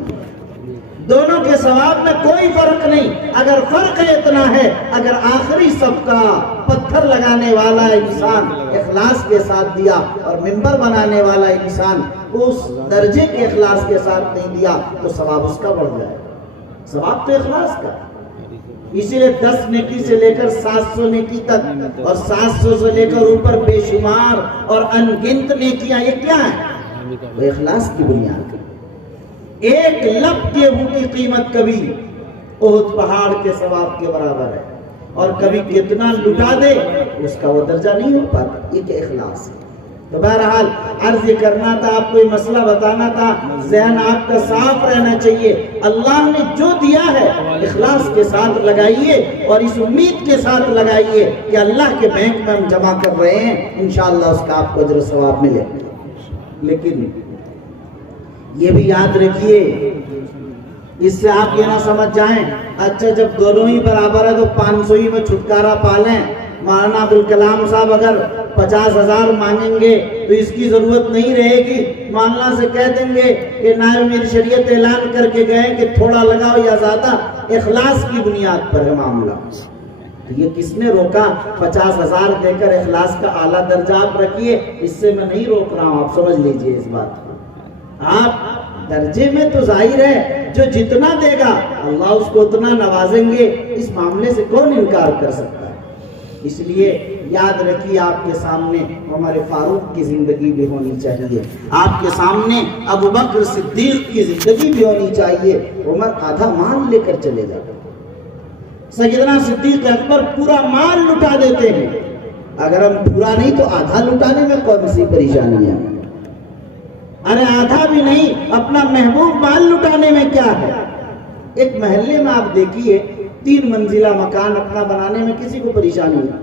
دونوں کے ثواب میں کوئی فرق نہیں۔ اگر فرق اتنا ہے، اگر آخری صف کا پتھر لگانے والا انسان اخلاص کے ساتھ دیا اور ممبر بنانے والا انسان اس درجے کے اخلاص کے ساتھ نہیں دیا تو ثواب اس کا بڑھ جائے گا۔ ثواب تو اخلاص کا، اسی لیے 10 نیکی سے لے کر 700 نیکی تک، اور 700 سے لے کر اوپر بے شمار اور انگنت نیکیاں، یہ کیا ہیں؟ وہ اخلاص کی بنیاد ہے۔ 1 لب گیہوں کی قیمت کبھی احد پہاڑ کے ثواب کے برابر ہے، اور کبھی کتنا لٹا دے اس کا وہ درجہ نہیں ہو پاتا، یہ کہ اخلاص ہے۔ تو بہرحال عرض یہ کرنا تھا، آپ کو یہ مسئلہ بتانا تھا، ذہن آپ کا صاف رہنا چاہیے۔ اللہ نے جو دیا ہے اخلاص کے ساتھ لگائیے، اور اس امید کے ساتھ لگائیے کہ اللہ کے بینک میں ہم جمع کر رہے ہیں، انشاءاللہ اس کا آپ کو اجر و ثواب ملے۔ لیکن یہ بھی یاد رکھیے، اس سے آپ یہ نہ سمجھ جائیں اچھا جب دونوں ہی برابر ہے تو 500 ہی میں چھٹکارا پالیں۔ مولانا ابوالکلام صاحب اگر 50,000 مانگیں گے تو اس کی ضرورت نہیں رہے گی، مولانا سے کہہ دیں گے کہ نائب میر شریعت اعلان کر کے گئے کہ تھوڑا لگاؤ یا زیادہ، اخلاص کی بنیاد پر ہے معاملہ۔ یہ کس نے روکا؟ 50,000 دے کر اخلاص کا اعلیٰ درجہ آپ رکھیے، اس سے میں نہیں روک رہا ہوں، آپ سمجھ لیجئے اس بات کو۔ آپ درجے میں تو ظاہر ہے جو جتنا دے گا اللہ اس کو اتنا نوازیں گے، اس معاملے سے کون انکار کر سکتا ہے؟ اس لیے یاد رکھیے آپ کے سامنے عمر فاروق کی زندگی بھی ہونی چاہیے، آپ کے سامنے ابو بکر صدیق کی زندگی بھی ہونی چاہیے۔ عمر آدھا مال لے کر چلے جاتے، سیدنا صدیق اکبر پورا مال لٹا دیتے ہیں، اگر ہم پورا نہیں تو آدھا لٹانے میں کون سی پریشانی ہے؟ ارے آدھا بھی نہیں، اپنا محبوب مال لٹانے میں کیا ہے؟ ایک محلے میں آپ دیکھیے 3 منزلہ مکان اپنا بنانے میں کسی کو پریشانی ہے،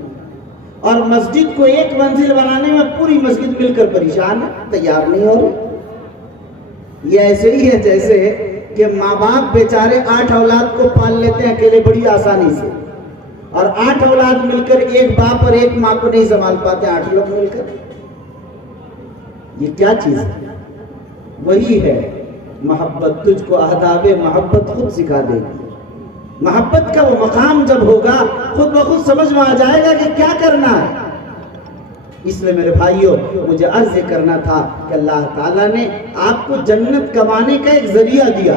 اور مسجد کو 1 منزل بنانے میں پوری مسجد مل کر پریشان ہے، تیار نہیں ہو رہی۔ یہ ایسے ہی ہے جیسے کہ ماں باپ بیچارے 8 اولاد کو پال لیتے ہیں اکیلے بڑی آسانی سے، اور 8 اولاد مل کر ایک باپ اور ایک ماں کو نہیں سنبھال پاتے 8 لوگ مل کر۔ یہ کیا چیز ہے؟ وہی ہے محبت، تجھ کو آداب محبت خود سکھا دے گی۔ محبت کا وہ مقام جب ہوگا خود بخود سمجھ میں آ جائے گا کہ کیا کرنا ہے۔ اس لیے میرے بھائیوں مجھے عرض کرنا تھا کہ اللہ تعالیٰ نے آپ کو جنت کمانے کا ایک ذریعہ دیا۔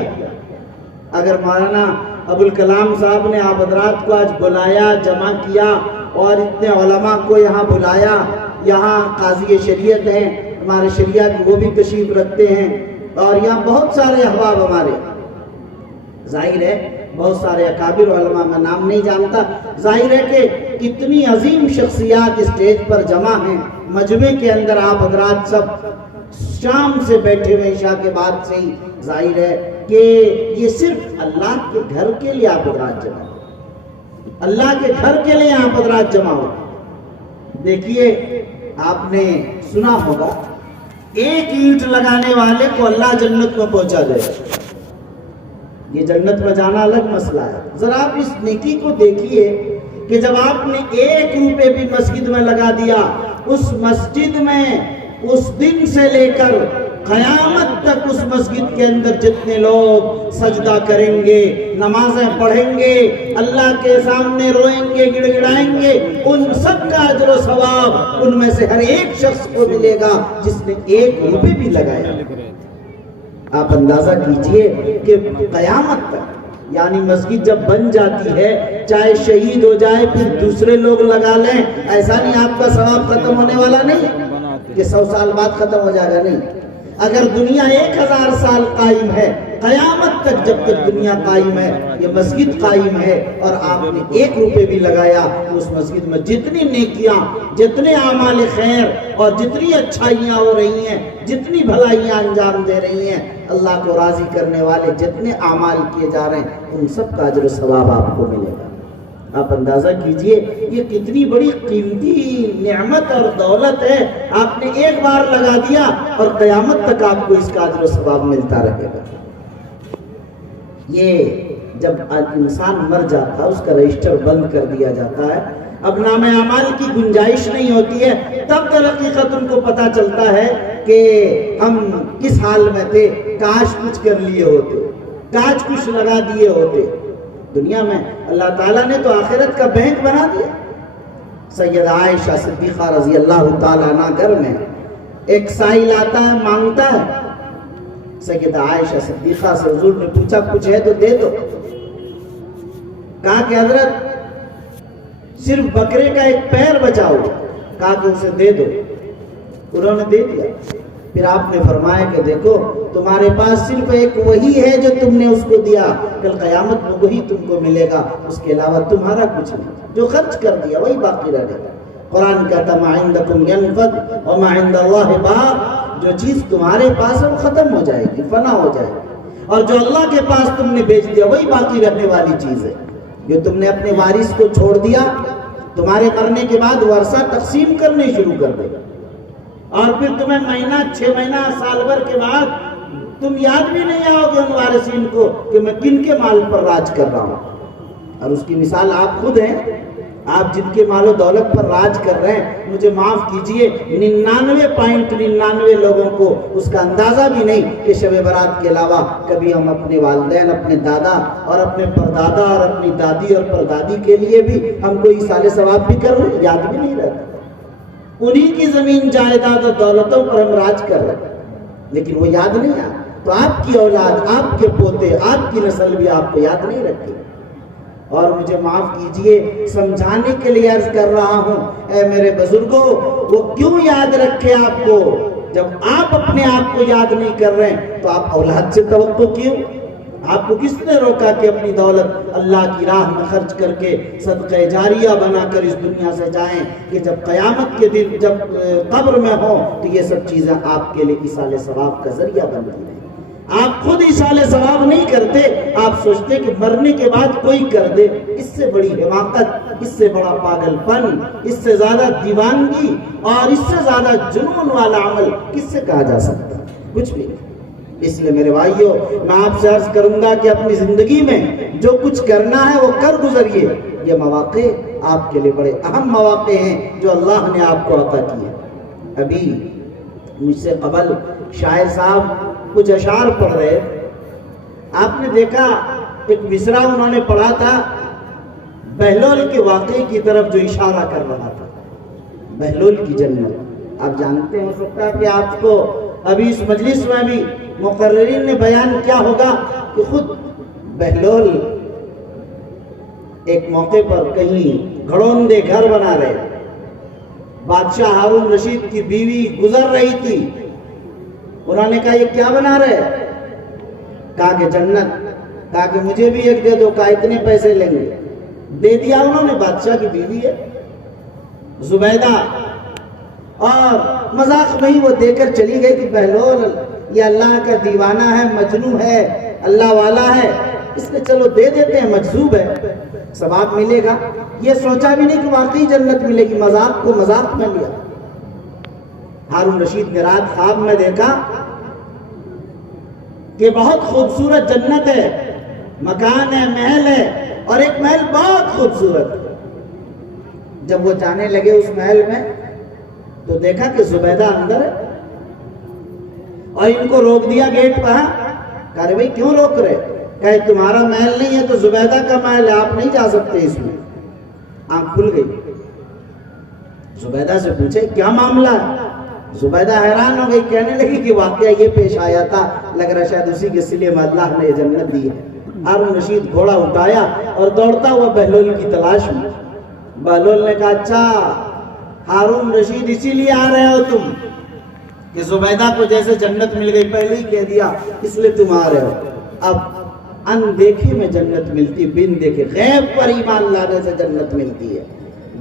اگر مولانا ابوالکلام صاحب نے آپ حضرات کو آج بلایا، جمع کیا، اور اتنے علماء کو یہاں بلایا، یہاں قاضی شریعت ہیں ہمارے شریعہ کی، وہ بھی تشریف رکھتے ہیں، اور یہاں بہت سارے احباب ہمارے، ظاہر ہے بہت سارے اکابر علماء، میں نام نہیں جانتا، ظاہر ہے کہ کتنی عظیم شخصیات اسٹیج پر جمع ہیں مجمع کے اندر، آپ حضرات سب شام سے بیٹھے ہوئے، عشاء کے بعد سے ہی، ظاہر ہے کہ یہ صرف اللہ کے گھر کے لیے آپ حضرات جمع ہو، اللہ کے گھر کے لیے آپ حضرات جمع ہو۔ دیکھیے آپ نے سنا ہوگا ایک اینٹ لگانے والے کو اللہ جنت میں پہنچا دے گا، یہ جنت میں جانا الگ مسئلہ ہے۔ ذرا آپ اس نیکی کو دیکھیے کہ جب آپ نے 1 روپے بھی مسجد میں لگا دیا، اس مسجد میں اس دن سے لے کر قیامت تک اس مسجد کے اندر جتنے لوگ سجدہ کریں گے، نمازیں پڑھیں گے، اللہ کے سامنے روئیں گے، گڑ گڑائیں گے، ان سب کا اجر و ثواب ان میں سے ہر ایک شخص کو ملے گا جس نے 1 روپے بھی لگایا۔ آپ اندازہ کیجئے کہ قیامت تک، یعنی مسجد جب بن جاتی ہے، چاہے شہید ہو جائے پھر دوسرے لوگ لگا لیں، ایسا نہیں آپ کا ثواب ختم ہونے والا نہیں کہ 100 سال بعد ختم ہو جائے گا، نہیں۔ اگر دنیا 1000 سال قائم ہے، قیامت تک جب تک دنیا قائم ہے، یہ مسجد قائم ہے، اور آپ نے 1 روپے بھی لگایا تو اس مسجد میں جتنی نیکیاں، جتنے اعمال خیر اور جتنی اچھائیاں ہو رہی ہیں، جتنی بھلائیاں انجام دے رہی ہیں، اللہ کو راضی کرنے والے جتنے اعمال کیے جا رہے ہیں، ان سب کا اجر و ثواب آپ کو ملے گا۔ آپ اندازہ کیجئے یہ کتنی بڑی قیمتی نعمت اور دولت ہے، آپ نے ایک بار لگا دیا اور قیامت تک آپ کو اس کا اجر و ثواب ملتا رہے گا۔ یہ جب انسان مر جاتا ہے، اس کا رجسٹر بند کر دیا جاتا ہے، اب نام اعمال کی گنجائش نہیں ہوتی ہے، تب در حقیقت ان کو پتا چلتا ہے کہ ہم کس حال میں تھے، کاش کچھ کر لیے ہوتے، کاش کچھ لگا دیے ہوتے۔ دنیا میں اللہ تعالیٰ نے تو آخرت کا بینک بنا دیا۔ سید عائشہ صدیقہ رضی اللہ تعالیٰ عنہ گھر میں ایک سائل آتا ہے، مانگتا ہے، سید عائشہ صدیقہ سے حضور نے پوچھا کچھ ہے تو دے دو۔ کہا کہ حضرت صرف بکرے کا ایک پیر بچا ہو، کہا کہ اسے دے دو، انہوں نے دے دیا۔ پھر آپ نے فرمایا کہ دیکھو تمہارے پاس صرف ایک وہی ہے جو تم نے اس کو دیا، کل قیامت میں وہی تم کو ملے گا، اس کے علاوہ تمہارا کچھ نہیں، جو خرچ کر دیا وہی باقی رہے گا۔ قرآن کہتا ما عندکم ینفد وما عند اللہ باق، جو چیز تمہارے پاس ہے وہ ختم ہو جائے گی، فنا ہو جائے گی، اور جو اللہ کے پاس تم نے بیچ دیا وہی باقی رہنے والی چیز ہے۔ جو تم نے اپنے وارث کو چھوڑ دیا، تمہارے مرنے کے بعد ورثہ تقسیم کرنے شروع کر دے گا، اور پھر تمہیں مہینہ 6 مہینہ سال بھر کے بعد تم یاد بھی نہیں آؤ گے ان وارثین کو کہ میں کن کے مال پر راج کر رہا ہوں۔ اور اس کی مثال آپ خود ہیں، آپ جن کے مال و دولت پر راج کر رہے ہیں، مجھے معاف کیجئے 99.99 لوگوں کو اس کا اندازہ بھی نہیں کہ شب برات کے علاوہ کبھی ہم اپنے والدین، اپنے دادا اور اپنے پردادا اور اپنی دادی اور پردادی کے لیے بھی ہم کوئی ایصال ثواب بھی کر رہے ہیں، یاد بھی نہیں رہتا۔ انہی کی زمین جائیداد اور دولتوں پر ہم راج کر رہے ہیں، لیکن وہ یاد نہیں آتا۔ تو آپ کی اولاد، آپ کے پوتے، آپ کی نسل بھی آپ کو یاد نہیں رکھتی۔ اور مجھے معاف کیجئے سمجھانے کے لیے عرض کر رہا ہوں، اے میرے بزرگوں، وہ کیوں یاد رکھے آپ کو؟ جب آپ اپنے آپ کو یاد نہیں کر رہے ہیں تو آپ اولاد سے توقع کیوں؟ آپ کو کس نے روکا کہ اپنی دولت اللہ کی راہ میں خرچ کر کے صدقہ جاریہ بنا کر اس دنیا سے جائیں کہ جب قیامت کے دن جب قبر میں ہو تو یہ سب چیزیں آپ کے لیے ایصال ثواب کا ذریعہ بنتی ہیں۔ آپ خود ایصال ثواب نہیں کرتے، آپ سوچتے کہ مرنے کے بعد کوئی کر دے۔ اس سے بڑی حماقت، اس سے بڑا پاگل پن، اس سے زیادہ دیوانگی اور اس سے زیادہ جنون والا عمل کس سے کہا جا سکتا ہے؟ کچھ بھی نہیں۔ اس لیے میرے بھائیوں، میں آپ سے عرض کروں گا کہ اپنی زندگی میں جو کچھ کرنا ہے وہ کر گزریے۔ یہ مواقع آپ کے لیے بڑے اہم مواقع ہیں جو اللہ نے آپ کو عطا کیے۔ ابھی مجھ سے قبل شاعر صاحب کچھ اشعار پڑھ رہے، آپ نے دیکھا ایک مصرع انہوں نے پڑھا تھا بہلول کے واقعے کی طرف جو اشارہ کر رہا تھا، بہلول کی جنت۔ آپ جانتے ہیں، ہو سکتا ہے کہ آپ کو ابھی اس مجلس میں بھی مقررین نے بیان کیا ہوگا کہ خود بہلول ایک موقع پر کہیں گھڑوندے گھر بنا رہے، بادشاہ ہارون رشید کی بیوی گزر رہی تھی، انہوں نے کہا یہ کیا بنا رہے؟ کہا کہ جنت. کہا کہ مجھے بھی ایک دے دو. کہا اتنے پیسے لیں گے. دے دیا انہوں نے. بادشاہ کی بیوی ہے زبیدہ, اور مذاق میں ہی وہ دے کر چلی گئی کہ بہلول یہ اللہ کا دیوانہ ہے, مجنون ہے, اللہ والا ہے, اس نے چلو دے دیتے ہیں, مجذوب ہے, ثواب ملے گا. یہ سوچا بھی نہیں کہ واقعی جنت ملے گی, مذاق کو مذاق میں لیا. ہارون رشید نے رات خواب میں دیکھا کہ بہت خوبصورت جنت ہے, مکان ہے, محل ہے, اور ایک محل بہت خوبصورت. جب وہ جانے لگے اس محل میں تو دیکھا کہ زبیدہ اندر ہے, اور ان کو روک دیا گیٹ پر. کہا بھائی کیوں روک رہے؟ کہے تمہارا محل نہیں ہے تو زبیدہ کا محل ہے, آپ نہیں جا سکتے اس میں. آنکھ کھل گئی. زبیدہ سے پوچھے کیا معاملہ ہے؟ زبیدہ حیران ہو گئی, کہنے لگی کہ واقعہ یہ پیش آیا تھا, لگ رہا شاید اسی کے سلے میں اللہ نے جنت دی ہے. ہارون رشید گھوڑا اٹھایا اور دوڑتا ہوا بہلول کی تلاش میں. بہلول نے کہا اچھا ہارون رشید اسی لیے آ رہے ہو تم کہ زبیدہ کو جیسے جنت مل گئی, پہلے ہی کہہ دیا اس لیے تم آ رہے ہو. اب اندیکھے میں جنت ملتی, بن دیکھے غیب پر ایمان لانے سے جنت ملتی ہے.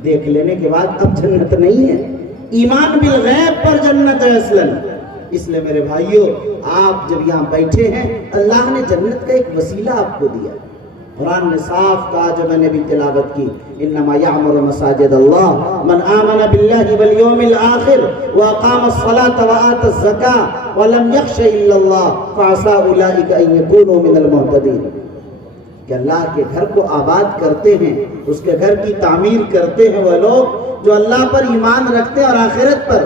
دیکھ لینے کے بعد اب جنت نہیں ہے, ایمان بالغیب پر جنت ہے اصلاً. اس لیے میرے بھائیوں, آپ جب یہاں بیٹھے ہیں اللہ نے جنت کا ایک وسیلہ آپ کو دیا. قرآن نے صاف کہا, جو میں نے بھی تلاوت کی, انما یعمر مساجد اللہ من آمن باللہ والیوم الآخر واقام الصلاة وآت الزکاة ولم یخش الا اللہ فعسى اولئک ان یکونوا من المہتدین. کہ اللہ کے گھر کو آباد کرتے ہیں, اس کے گھر کی تعمیر کرتے ہیں وہ لوگ جو اللہ پر ایمان رکھتے ہیں اور آخرت پر.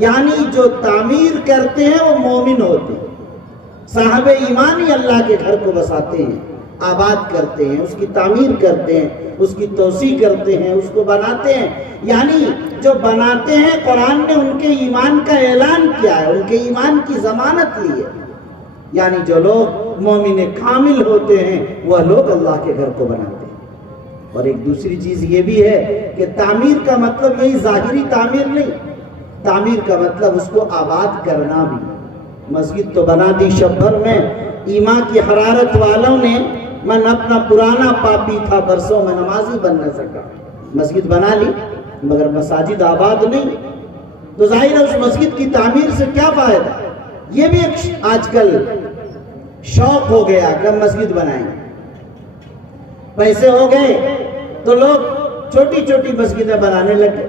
یعنی جو تعمیر کرتے ہیں وہ مومن ہوتے ہیں, صاحب ایمان ہی اللہ کے گھر کو بساتے ہیں, آباد کرتے ہیں, اس کی تعمیر کرتے ہیں, اس کی توسیع کرتے ہیں, اس کو بناتے ہیں. یعنی جو بناتے ہیں قرآن نے ان کے ایمان کا اعلان کیا ہے, ان کے ایمان کی ضمانت لی ہے. یعنی جو لوگ مومن کامل ہوتے ہیں وہ لوگ اللہ کے گھر کو بناتے ہیں. اور ایک دوسری چیز یہ بھی ہے کہ تعمیر کا مطلب یہی ظاہری تعمیر نہیں, تعمیر کا مطلب اس کو آباد کرنا بھی. مسجد تو بنا دی شب بھر میں, ایمان کی حرارت والوں نے, من اپنا پرانا پاپی تھا برسوں میں نمازی بن نہ سکا, مسجد بنا لی مگر مساجد آباد نہیں. تو ظاہر ہے اس مسجد کی تعمیر سے کیا فائدہ؟ یہ بھی ایک آج کل شوق ہو گیا کہ ہم مسجد بنائیں. پیسے ہو گئے تو لوگ چھوٹی چھوٹی مسجدیں بنانے لگے.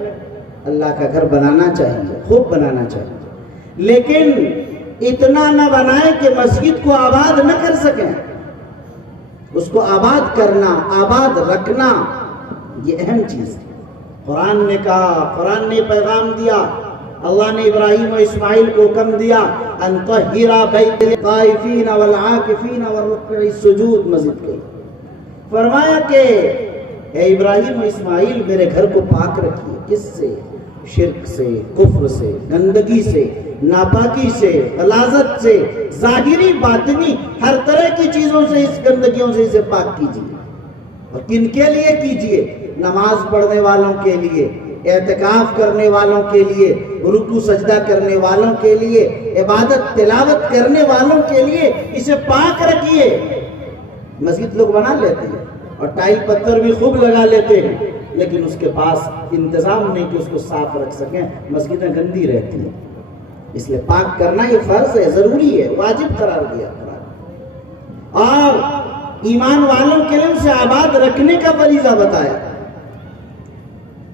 اللہ کا گھر بنانا چاہیے, خوب بنانا چاہیے, لیکن اتنا نہ بنائیں کہ مسجد کو آباد نہ کر سکیں. اس کو آباد کرنا, آباد رکھنا, یہ اہم چیز ہے. قرآن نے کہا, قرآن نے پیغام دیا, اللہ نے ابراہیم و اسماعیل کو حکم دیا ان طہرا بیت للطائفین والعاکفین والرکع السجود. مسجد کو فرمایا کہ اے ابراہیم و اسماعیل میرے گھر کو پاک رکھیے. کس سے؟ شرک سے, کفر سے, گندگی سے, ناپاکی سے, غلاظت سے, ظاہری باطنی ہر طرح کی چیزوں سے, اس گندگیوں سے اسے پاک کیجیے. اور کن کے لیے کیجیے؟ نماز پڑھنے والوں کے لیے, اعتکاف کرنے والوں کے لیے, رکوع سجدہ کرنے والوں کے لیے, عبادت تلاوت کرنے والوں کے لیے اسے پاک رکھیے. مسجد لوگ بنا لیتے ہیں اور ٹائل پتھر بھی خوب لگا لیتے ہیں, لیکن اس کے پاس انتظام نہیں کہ اس کو صاف رکھ سکیں. مسجدیں گندی رہتی ہیں. اس لیے پاک کرنا یہ فرض ہے, ضروری ہے, واجب قرار دیا قرآن. اور ایمان والوں کے لیے اسے آباد رکھنے کا فریضہ بتایا.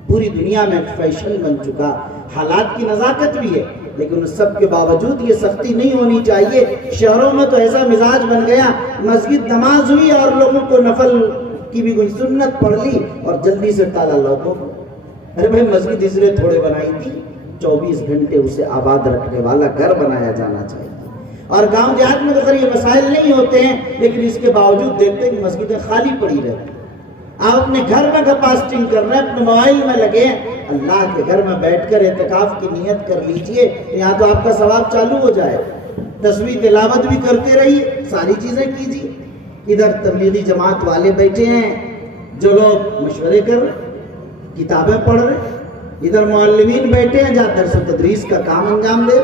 پوری دنیا میں فیشن بن چکا, حالات کی نزاکت بھی ہے, لیکن اس سب کے باوجود یہ سختی نہیں ہونی چاہیے. شہروں میں تو ایسا مزاج بن گیا, مسجد نماز ہوئی اور لوگوں کو نفل کی بھی کوئی سنت پڑھ لی اور جلدی سے تالا لوگوں کو. ارے بھائی مسجد اس لیے تھوڑے بنائی تھی, 24 گھنٹے اسے آباد رکھنے والا گھر بنایا جانا چاہیے. اور گاؤں دیہات میں تو یہ مسائل نہیں ہوتے ہیں, لیکن اس کے باوجود دیکھتے ہیں کہ مسجدیں خالی پڑی رہتی ہیں. آپ اپنے گھر میں فاسٹنگ کر رہے ہیں, اپنے موبائل میں لگے ہیں, اللہ کے گھر میں بیٹھ کر اعتکاف کی نیت کر لیجئے, یہاں تو آپ کا ثواب چالو ہو جائے. تسبیح تلاوت بھی کرتے رہیے, ساری چیزیں کیجیے. ادھر تبلیغی جماعت والے بیٹھے ہیں جو لوگ مشورے کر رہے, کتابیں پڑھ رہے, ادھر معلمین بیٹھے ہیں جہاں درس و تدریس کا کام انجام دے.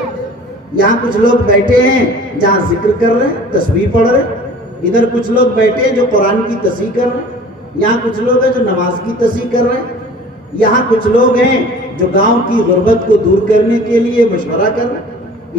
یہاں کچھ لوگ بیٹھے ہیں جہاں ذکر کر رہے ہیں، تسبیح پڑھ رہے ہیں، ادھر کچھ لوگ بیٹھے ہیں جو قرآن کی تصحیح کر رہے ہیں، یہاں کچھ لوگ ہیں جو نماز کی تصحیح کر رہے ہیں، یہاں کچھ لوگ ہیں جو گاؤں کی غربت کو دور کرنے کے لیے مشورہ کر رہے ہیں،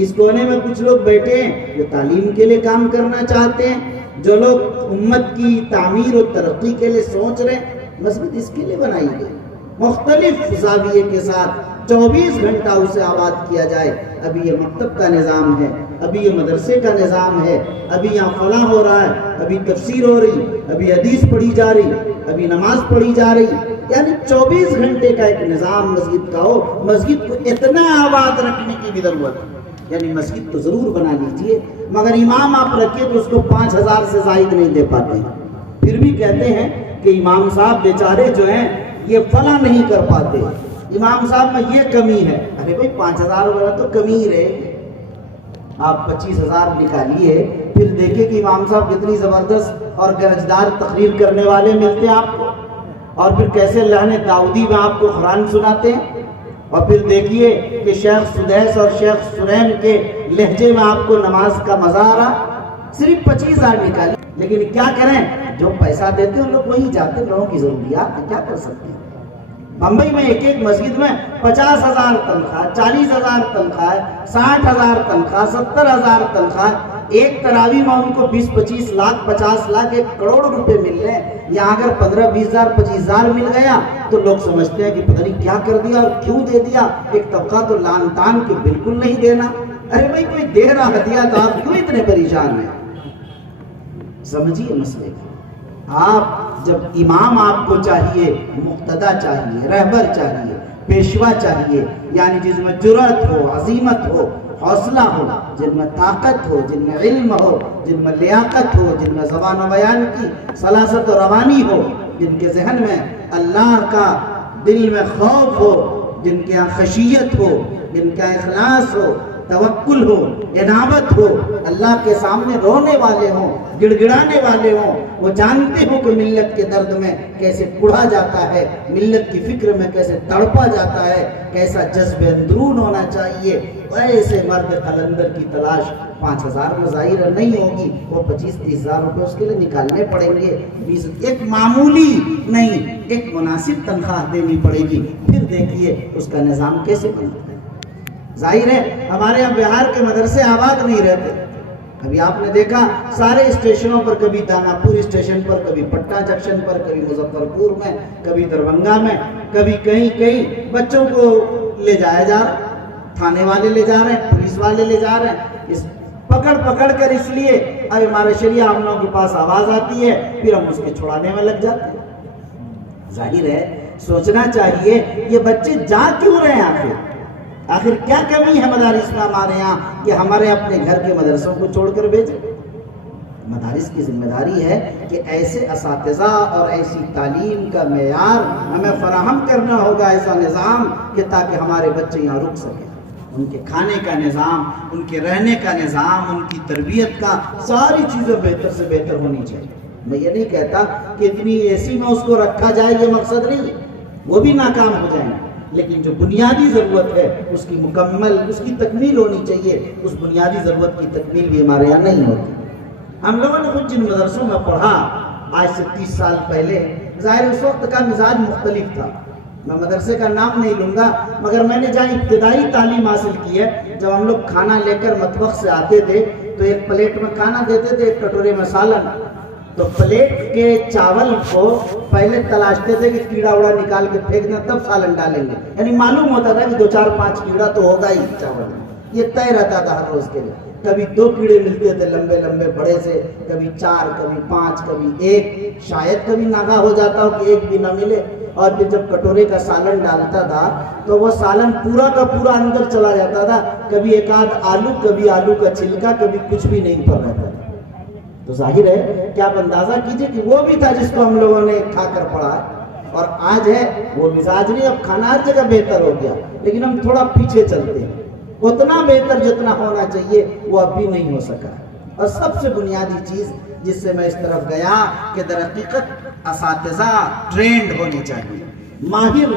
اس کونے میں کچھ لوگ بیٹھے ہیں جو تعلیم کے لیے کام کرنا چاہتے ہیں، جو لوگ امت کی تعمیر و ترقی کے لیے سوچ رہے ہیں۔ مسجد اس کے لیے بنائی گئی، مختلف زاویے کے ساتھ 24 گھنٹہ اسے آباد کیا جائے۔ ابھی یہ مکتب کا نظام ہے، ابھی یہ مدرسے کا نظام ہے، ابھی یہاں فلاں ہو رہا ہے، ابھی تفسیر ہو رہی، ابھی حدیث پڑھی جا رہی، ابھی نماز پڑھی جا رہی، یعنی 24 گھنٹے کا ایک نظام مسجد کا ہو۔ مسجد کو اتنا آباد رکھنے کی بھی ضرورت ہے، یعنی مسجد تو ضرور بنا لیجئے، مگر امام آپ رکھیے تو اس کو 5000 سے زائد نہیں دے پاتے ہیں، پھر بھی کہتے ہیں کہ امام صاحب بیچارے جو ہیں یہ فلاں نہیں کر پاتے، امام صاحب میں یہ کمی ہے۔ ارے بھائی 5000 والا تو کمی ہی رہے گی، آپ 25,000 نکالیے، پھر دیکھیں کہ امام صاحب کتنی زبردست اور گرجدار تقریر کرنے والے ملتے ہیں آپ کو، اور پھر کیسے لہن داؤدی میں آپ کو قرآن سناتے ہیں، اور پھر دیکھیے کہ شیخ سدیس اور شیخ سرین کے لہجے میں آپ کو نماز کا مزہ آ رہا۔ صرف 25,000 نکالیے، لیکن کیا کریں، جو پیسہ دیتے ہیں لوگ وہی جاتے ہیں، لوگوں کی ضروریات کیا کر سکتے ہیں۔ بمبئی میں ایک ایک مسجد میں 50,000 تنخواہ، 40,000 تنخواہ، 60,000 تنخواہ، 70,000 تنخواہ، ایک تراویح میں ان کو 20-25 لاکھ، 50 لاکھ، 1 کروڑ روپے مل رہے ہیں۔ یہاں اگر 15-20,000، 25,000 مل گیا تو لوگ سمجھتے ہیں کہ پتہ نہیں کیا کر دیا اور کیوں دے دیا، ایک طبقہ تو لان تان کہ بالکل نہیں دینا۔ ارے بھائی کوئی دے رہا ہدیہ تو آپ کیوں اتنے پریشان ہیں؟ سمجھیے مسئلے کو۔ آپ جب امام آپ کو چاہیے، مقتدا چاہیے، رہبر چاہیے، پیشوا چاہیے، یعنی جس میں جرأت ہو، عزیمت ہو، حوصلہ ہو، جن میں طاقت ہو، جن میں علم ہو، جن میں لیاقت ہو، جن میں زبان و بیان کی سلاست و روانی ہو، جن کے ذہن میں اللہ کا دل میں خوف ہو، جن کے یہاں خشیت ہو، جن کا اخلاص ہو، توکل ہو، انابت ہو، اللہ کے سامنے رونے والے ہوں، گڑ گڑانے والے ہوں، وہ جانتے ہوں کہ ملت کے درد میں کیسے کڑھا جاتا ہے، ملت کی فکر میں کیسے تڑپا جاتا ہے، کیسا جذب اندرون ہونا چاہیے، ایسے مرد قلندر کی تلاش 5,000 میں ظاہر نہیں ہوگی، وہ 25-30,000 روپے اس کے لیے نکالنے پڑیں گے، ایک معمولی نہیں، ایک مناسب تنخواہ دینی پڑے گی، پھر دیکھیے اس کا نظام کیسے بنتا ہے۔ ظاہر ہے ہمارے یہاں بہار کے مدرسے آباد نہیں رہتے، ابھی آپ نے دیکھا سارے اسٹیشنوں پر، کبھی دانا پور اسٹیشن پر، کبھی پٹنہ جنکشن پر، کبھی مظفر پور میں، کبھی دربھنگہ میں، کبھی کہیں بچوں کو لے جایا جا رہا ہے، تھانے والے لے جا رہے ہیں، پولیس والے لے جا رہے ہیں، پکڑ کر، اس لیے اب ہمارے شریعہ عاملوں کے پاس آواز آتی ہے، پھر ہم اس کے چھڑانے میں لگ جاتے ہیں۔ ظاہر ہے سوچنا چاہیے یہ بچے جا کیوں رہے ہیں، آخر کیا کمی ہے مدارس میں ہمارے یہاں کہ ہمارے اپنے گھر کے مدرسوں کو چھوڑ کر بھیجیں؟ مدارس کی ذمہ داری ہے کہ ایسے اساتذہ اور ایسی تعلیم کا معیار ہمیں فراہم کرنا ہوگا، ایسا نظام کہ تاکہ ہمارے بچے یہاں رک سکیں، ان کے کھانے کا نظام، ان کے رہنے کا نظام، ان کی تربیت کا، ساری چیزیں بہتر سے بہتر ہونی چاہیے۔ میں یہ نہیں کہتا کہ اتنی اے سی میں اس کو رکھا جائے، یہ مقصد نہیں ہے، وہ بھی ناکام ہو جائیں گے، لیکن جو بنیادی ضرورت ہے اس کی مکمل، اس کی تکمیل ہونی چاہیے، اس بنیادی ضرورت کی تکمیل بھی ہمارے یہاں نہیں ہوتی۔ ہم لوگوں نے خود جن مدرسوں میں پڑھا آج سے 30 سال پہلے، ظاہر اس وقت کا مزاج مختلف تھا، میں مدرسے کا نام نہیں لوں گا، مگر میں نے جہاں ابتدائی تعلیم حاصل کی ہے، جب ہم لوگ کھانا لے کر مطبخ سے آتے تھے تو ایک پلیٹ میں کھانا دیتے تھے، ایک کٹورے میں سالن، تو پلیٹ کے چاول کو پہلے تلاشتے تھے کہ کیڑا اڑا نکال کے پھینکنا، تب سالن ڈالیں گے، یعنی معلوم ہوتا تھا کہ 2-4-5 کیڑا تو ہوگا ہی چاول میں، یہ طے رہتا تھا ہر روز کے لیے۔ کبھی 2 کیڑے ملتے تھے لمبے لمبے بڑے سے، کبھی 4، کبھی 5، کبھی 1، شاید کبھی ناغا ہو جاتا ہو کہ 1 بھی نہ ملے، اور پھر جب کٹورے کا سالن ڈالتا تھا تو وہ سالن پورا کا پورا اندر چلا جاتا تھا، کبھی ایک آدھ آلو، کبھی آلو کا چھلکا، کبھی کچھ بھی نہیں پر رہتا تھا۔ تو ظاہر ہے کہ آپ اندازہ کیجئے کہ وہ بھی تھا جس کو ہم لوگوں نے کھا کر پڑھا ہے، اور آج ہے وہ مزاج نہیں، اب کھانا ہر جگہ بہتر ہو گیا، لیکن ہم تھوڑا پیچھے چلتے ہیں، اتنا بہتر جتنا ہونا چاہیے وہ اب بھی نہیں ہو سکا۔ اور سب سے بنیادی چیز جس سے میں اس طرف گیا کہ در حقیقت اساتذہ ٹرینڈ ہونے چاہیے، ماہر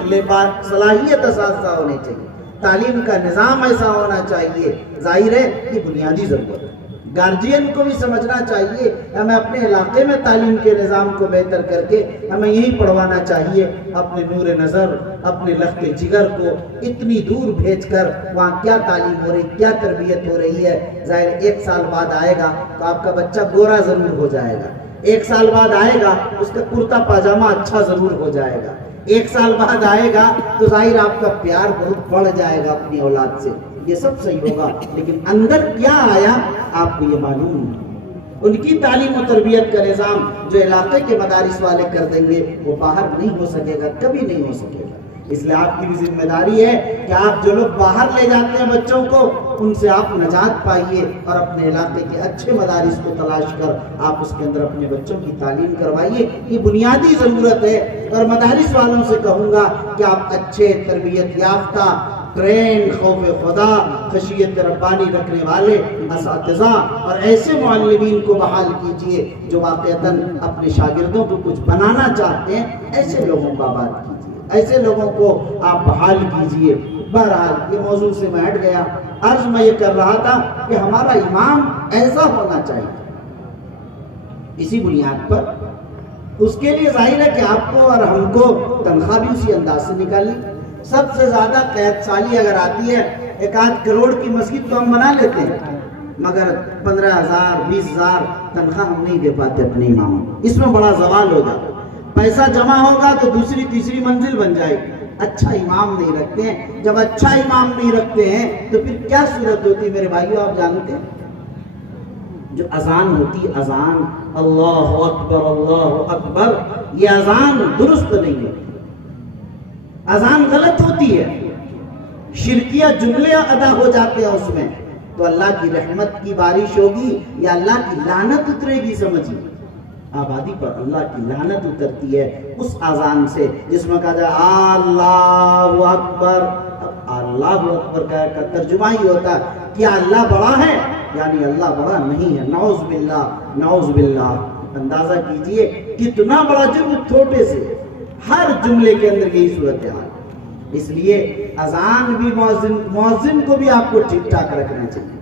صلاحیت اساتذہ ہونے چاہیے، تعلیم کا نظام ایسا ہونا چاہیے. ظاہر ہے یہ بنیادی ضرورت ہے. گارجین کو بھی سمجھنا چاہیے ہمیں اپنے علاقے میں تعلیم کے نظام کو بہتر کر کے ہمیں یہی پڑھوانا چاہیے. اپنے نور نظر، اپنے لخت جگر کو اتنی دور بھیج کر وہاں کیا تعلیم ہو رہی، کیا تربیت ہو رہی ہے. ظاہر 1 سال بعد آئے گا تو آپ کا بچہ گورا ضرور ہو جائے گا. 1 سال بعد آئے گا اس کا کرتا پاجامہ اچھا ضرور ہو جائے گا. 1 سال بعد آئے گا تو ظاہر آپ کا پیار بہت بڑھ جائے گا اپنی اولاد سے. یہ سب صحیح ہوگا، لیکن اندر کیا آیا آپ کو یہ معلوم نہیں. ان کی تعلیم و تربیت کا نظام جو علاقے کے مدارس والے کر دیں گے وہ باہر نہیں ہو سکے گا، کبھی نہیں ہو سکے گا. اس لیے آپ کی بھی ذمہ داری ہے کہ آپ جو لوگ باہر لے جاتے ہیں بچوں کو، ان سے آپ نجات پائیے اور اپنے علاقے کے اچھے مدارس کو تلاش کر آپ اس کے اندر اپنے بچوں کی تعلیم کروائیے. یہ بنیادی ضرورت ہے. اور مدارس والوں سے کہوں گا کہ آپ اچھے تربیت یافتہ، ٹرین، خوف خدا، خشیت ربانی رکھنے والے اساتذہ اور ایسے معلمین کو بحال کیجئے جو واقعتاً اپنے شاگردوں کو کچھ بنانا چاہتے ہیں. ایسے لوگوں کو آباد کیجئے، ایسے لوگوں کو آپ بحال کیجئے. بہرحال یہ موضوع سے میں ہٹ گیا. عرض میں یہ کر رہا تھا کہ ہمارا امام ایسا ہونا چاہیے. اسی بنیاد پر اس کے لیے ظاہر ہے کہ آپ کو اور ہم کو تنخواہ بھی اسی انداز سے نکالنی. سب سے زیادہ قید سالی اگر آتی ہے 1-8 کروڑ کی مسجد تو ہم بنا لیتے ہیں، مگر 15,000 20,000 تنخواہ ہم نہیں دے پاتے اپنے اماموں. اس میں بڑا زوال ہوگا. پیسہ جمع ہوگا تو دوسری تیسری منزل بن جائے گی. اچھا امام نہیں رکھتے ہیں. جب اچھا امام نہیں رکھتے ہیں تو پھر کیا صورت ہوتی ہے میرے بھائیو؟ آپ جانتے ہیں جو اذان ہوتی، اذان اللہ اکبر، یہ اذان درست نہیں ہے. اذان غلط ہوتی ہے، شرکیہ جملے ادا ہو جاتے ہیں اس میں، تو اللہ کی رحمت کی بارش ہوگی یا اللہ کی لعنت اترے گی. سمجھیے آبادی پر اللہ کی لعنت اترتی ہے اس اذان سے جس میں کہا جائے اللہ اکبر. اب اللہ اکبر کا ترجمہ ہی ہوتا ہے کیا اللہ بڑا ہے؟ یعنی اللہ بڑا نہیں ہے. نعوذ باللہ، نعوذ باللہ. اندازہ کیجئے کتنا بڑا جرم چھوٹے سے. ہر جملے کے اندر یہی صورتحال. اس لیے اذان بھی مؤذن کو بھی آپ کو ٹھیک ٹھاک رکھنا چاہیے.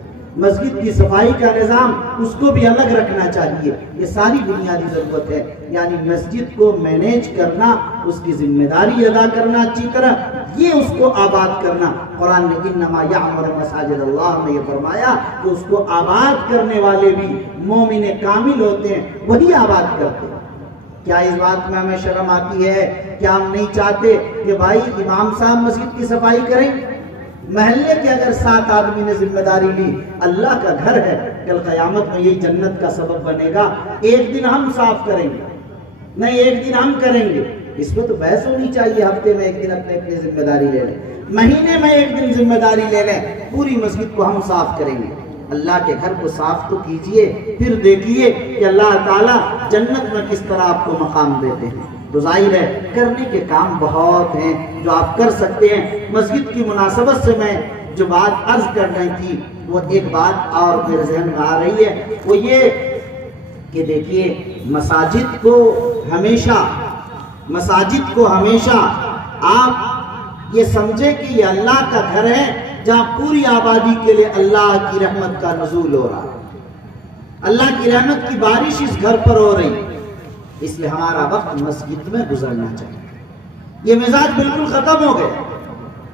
مسجد کی صفائی کا نظام اس کو بھی الگ رکھنا چاہیے. یہ ساری بنیادی ضرورت ہے. یعنی مسجد کو مینیج کرنا، اس کی ذمہ داری ادا کرنا اچھی طرح، یہ اس کو آباد کرنا. قرآن نے انما یعمر مساجد اللہ میں یہ فرمایا کہ اس کو آباد کرنے والے بھی مومن کامل ہوتے ہیں، وہی آباد کرتے ہیں. کیا اس بات میں ہمیں شرم آتی ہے؟ کیا ہم نہیں چاہتے کہ بھائی امام صاحب مسجد کی صفائی کریں؟ محلے کے اگر 7 آدمی نے ذمہ داری لی، اللہ کا گھر ہے، کل قیامت میں یہی جنت کا سبب بنے گا. ایک دن ہم صاف کریں گے، نہیں ایک دن ہم کریں گے. اس میں تو بحث ہونی چاہیے. ہفتے میں ایک دن اپنے ذمہ داری لے لیں، مہینے میں ایک دن ذمہ داری لے لیں، پوری مسجد کو ہم صاف کریں گے. اللہ کے گھر کو صاف تو کیجئے، پھر دیکھیے کہ اللہ تعالیٰ جنت میں کس طرح آپ کو مقام دیتے ہیں. تو ظاہر ہے کرنے کے کام بہت ہیں جو آپ کر سکتے ہیں. مسجد کی مناسبت سے میں جو بات عرض کر رہی تھی وہ ایک بات اور میرے ذہن میں آ رہی ہے، وہ یہ کہ دیکھیے مساجد کو ہمیشہ آپ یہ سمجھیں کہ یہ اللہ کا گھر ہے جہاں پوری آبادی کے لیے اللہ کی رحمت کا نزول ہو رہا ہے. اللہ کی رحمت کی بارش اس گھر پر ہو رہی. اس لیے ہمارا وقت مسجد میں گزرنا چاہیے. یہ مزاج بالکل ختم ہو گیا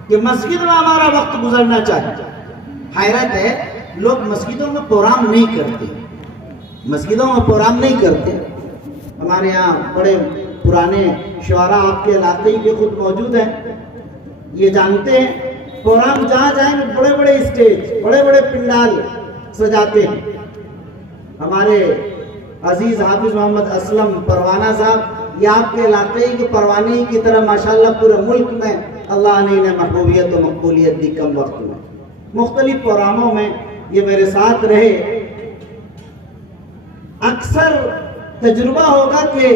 کہ مسجد میں ہمارا وقت گزرنا چاہیے. حیرت ہے لوگ مسجدوں میں پروگرام نہیں کرتے. ہمارے یہاں بڑے پرانے شعراء آپ کے علاقے کے خود موجود ہیں، یہ جانتے ہیں پروگرام جہاں جائیں بڑے بڑے اسٹیج، بڑے بڑے پنڈال سجاتے ہیں. ہمارے عزیز حافظ محمد اسلم پروانہ صاحب، یہ آپ کے علاقے کے پروانے کی طرح ماشاءاللہ پورے ملک میں اللہ نے انہیں محبوبیت و مقبولیت دی. کم وقت میں مختلف پروگراموں میں یہ میرے ساتھ رہے. اکثر تجربہ ہوگا کہ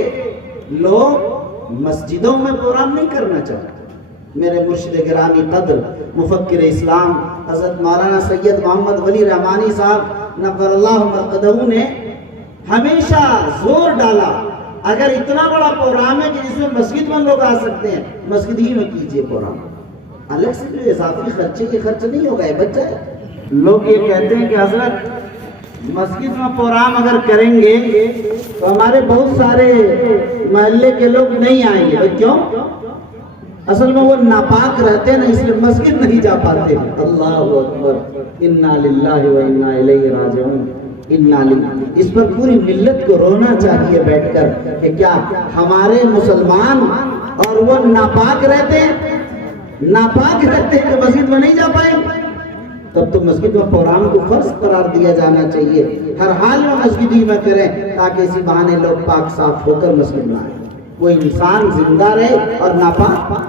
لوگ مسجدوں میں پروگرام نہیں کرنا چاہتے. میرے مرشد گرامی قدر مفکر اسلام حضرت مولانا سید محمد ولی رحمانی صاحب نور اللہ مرقدہ نے ہمیشہ زور ڈالا اگر اتنا بڑا پروگرام ہے کہ جس میں مسجد میں لوگ آ سکتے ہیں، مسجد ہی میں کیجئے پروگرام. الگ سے کوئی اضافی خرچے کے خرچ نہیں ہوگا، یہ بچہ ہے۔ لوگ یہ کہتے ہیں کہ حضرت مسجد میں پروگرام اگر کریں گے تو ہمارے بہت سارے محلے کے لوگ نہیں آئیں گے۔ کیوں؟ اصل میں وہ ناپاک رہتے ہیں نا، اس لیے مسجد نہیں جا پاتے۔ اللہ اکبر، انا للہ و انا الیہ راجعون۔ اس پر پوری ملت کو رونا چاہیے بیٹھ کر کہ کیا ہمارے مسلمان اور وہ ناپاک رہتے ہیں کہ مسجد میں نہیں جا پائیں؟ تب تو مسجد میں پروگرام کو فرض قرار دیا جانا چاہیے، ہر حال میں مسجد ہی میں کریں تاکہ اسی بہانے لوگ پاک صاف ہو کر مسجد میں آئیں۔ کوئی انسان زندہ رہے اور ناپاک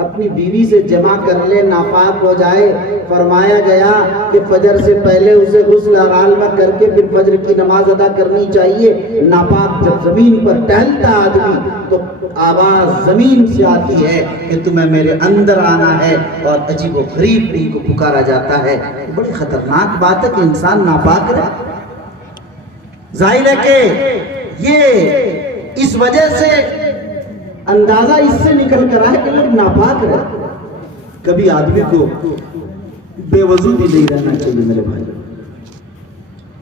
اپنی بیوی سے جمع کر لے، ناپاک ہو جائے، فرمایا گیا کہ فجر سے پہلے اسے غسل غالبہ کر کے پھر فجر کی نماز ادا کرنی چاہیے۔ ناپاک جب زمین پر ٹہلتا آدمی تو آواز زمین سے آتی ہے کہ تمہیں میرے اندر آنا ہے، اور عجیب و غریب بھی کو پکارا جاتا ہے۔ بڑی خطرناک بات ہے کہ انسان ناپاک رہے۔ ظاہر ہے کہ یہ اس وجہ سے اندازہ اس سے نکل کر آئے کہ لوگ ناپاک رہے۔ کبھی آدمی کو بے وضو بھی نہیں رہنا چاہیے میرے بھائی۔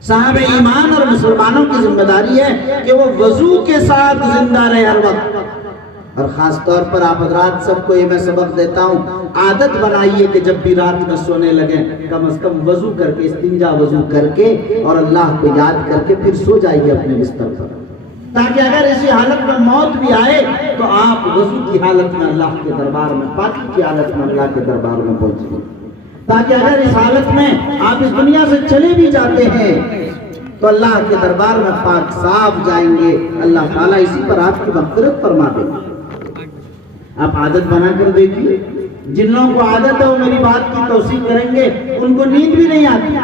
صاحب ایمان اور مسلمانوں کی ذمہ داری ہے کہ وہ وضو کے ساتھ زندہ رہے ہر وقت، اور خاص طور پر آپ حضرات سب کو یہ میں سبق دیتا ہوں، عادت بنائیے کہ جب بھی رات میں سونے لگیں کم از کم وضو کر کے، استنجا وضو کر کے اور اللہ کو یاد کر کے پھر سو جائیے اپنے بستر پر، تاکہ اگر اسی حالت میں موت بھی آئے تو آپ وضو کی حالت میں اللہ کے دربار میں، پاکی کی حالت میں اللہ کے دربار میں پہنچیں، تاکہ اگر اس حالت میں آپ اس دنیا سے چلے بھی جاتے ہیں تو اللہ کے دربار میں پاک صاف جائیں گے، اللہ تعالیٰ اسی پر آپ کی مغفرت فرما دیں گے۔ آپ عادت بنا کر دیکھیے، جن لوگوں کو عادت ہے وہ میری بات کی توثیق کریں گے، ان کو نیند بھی نہیں آتی۔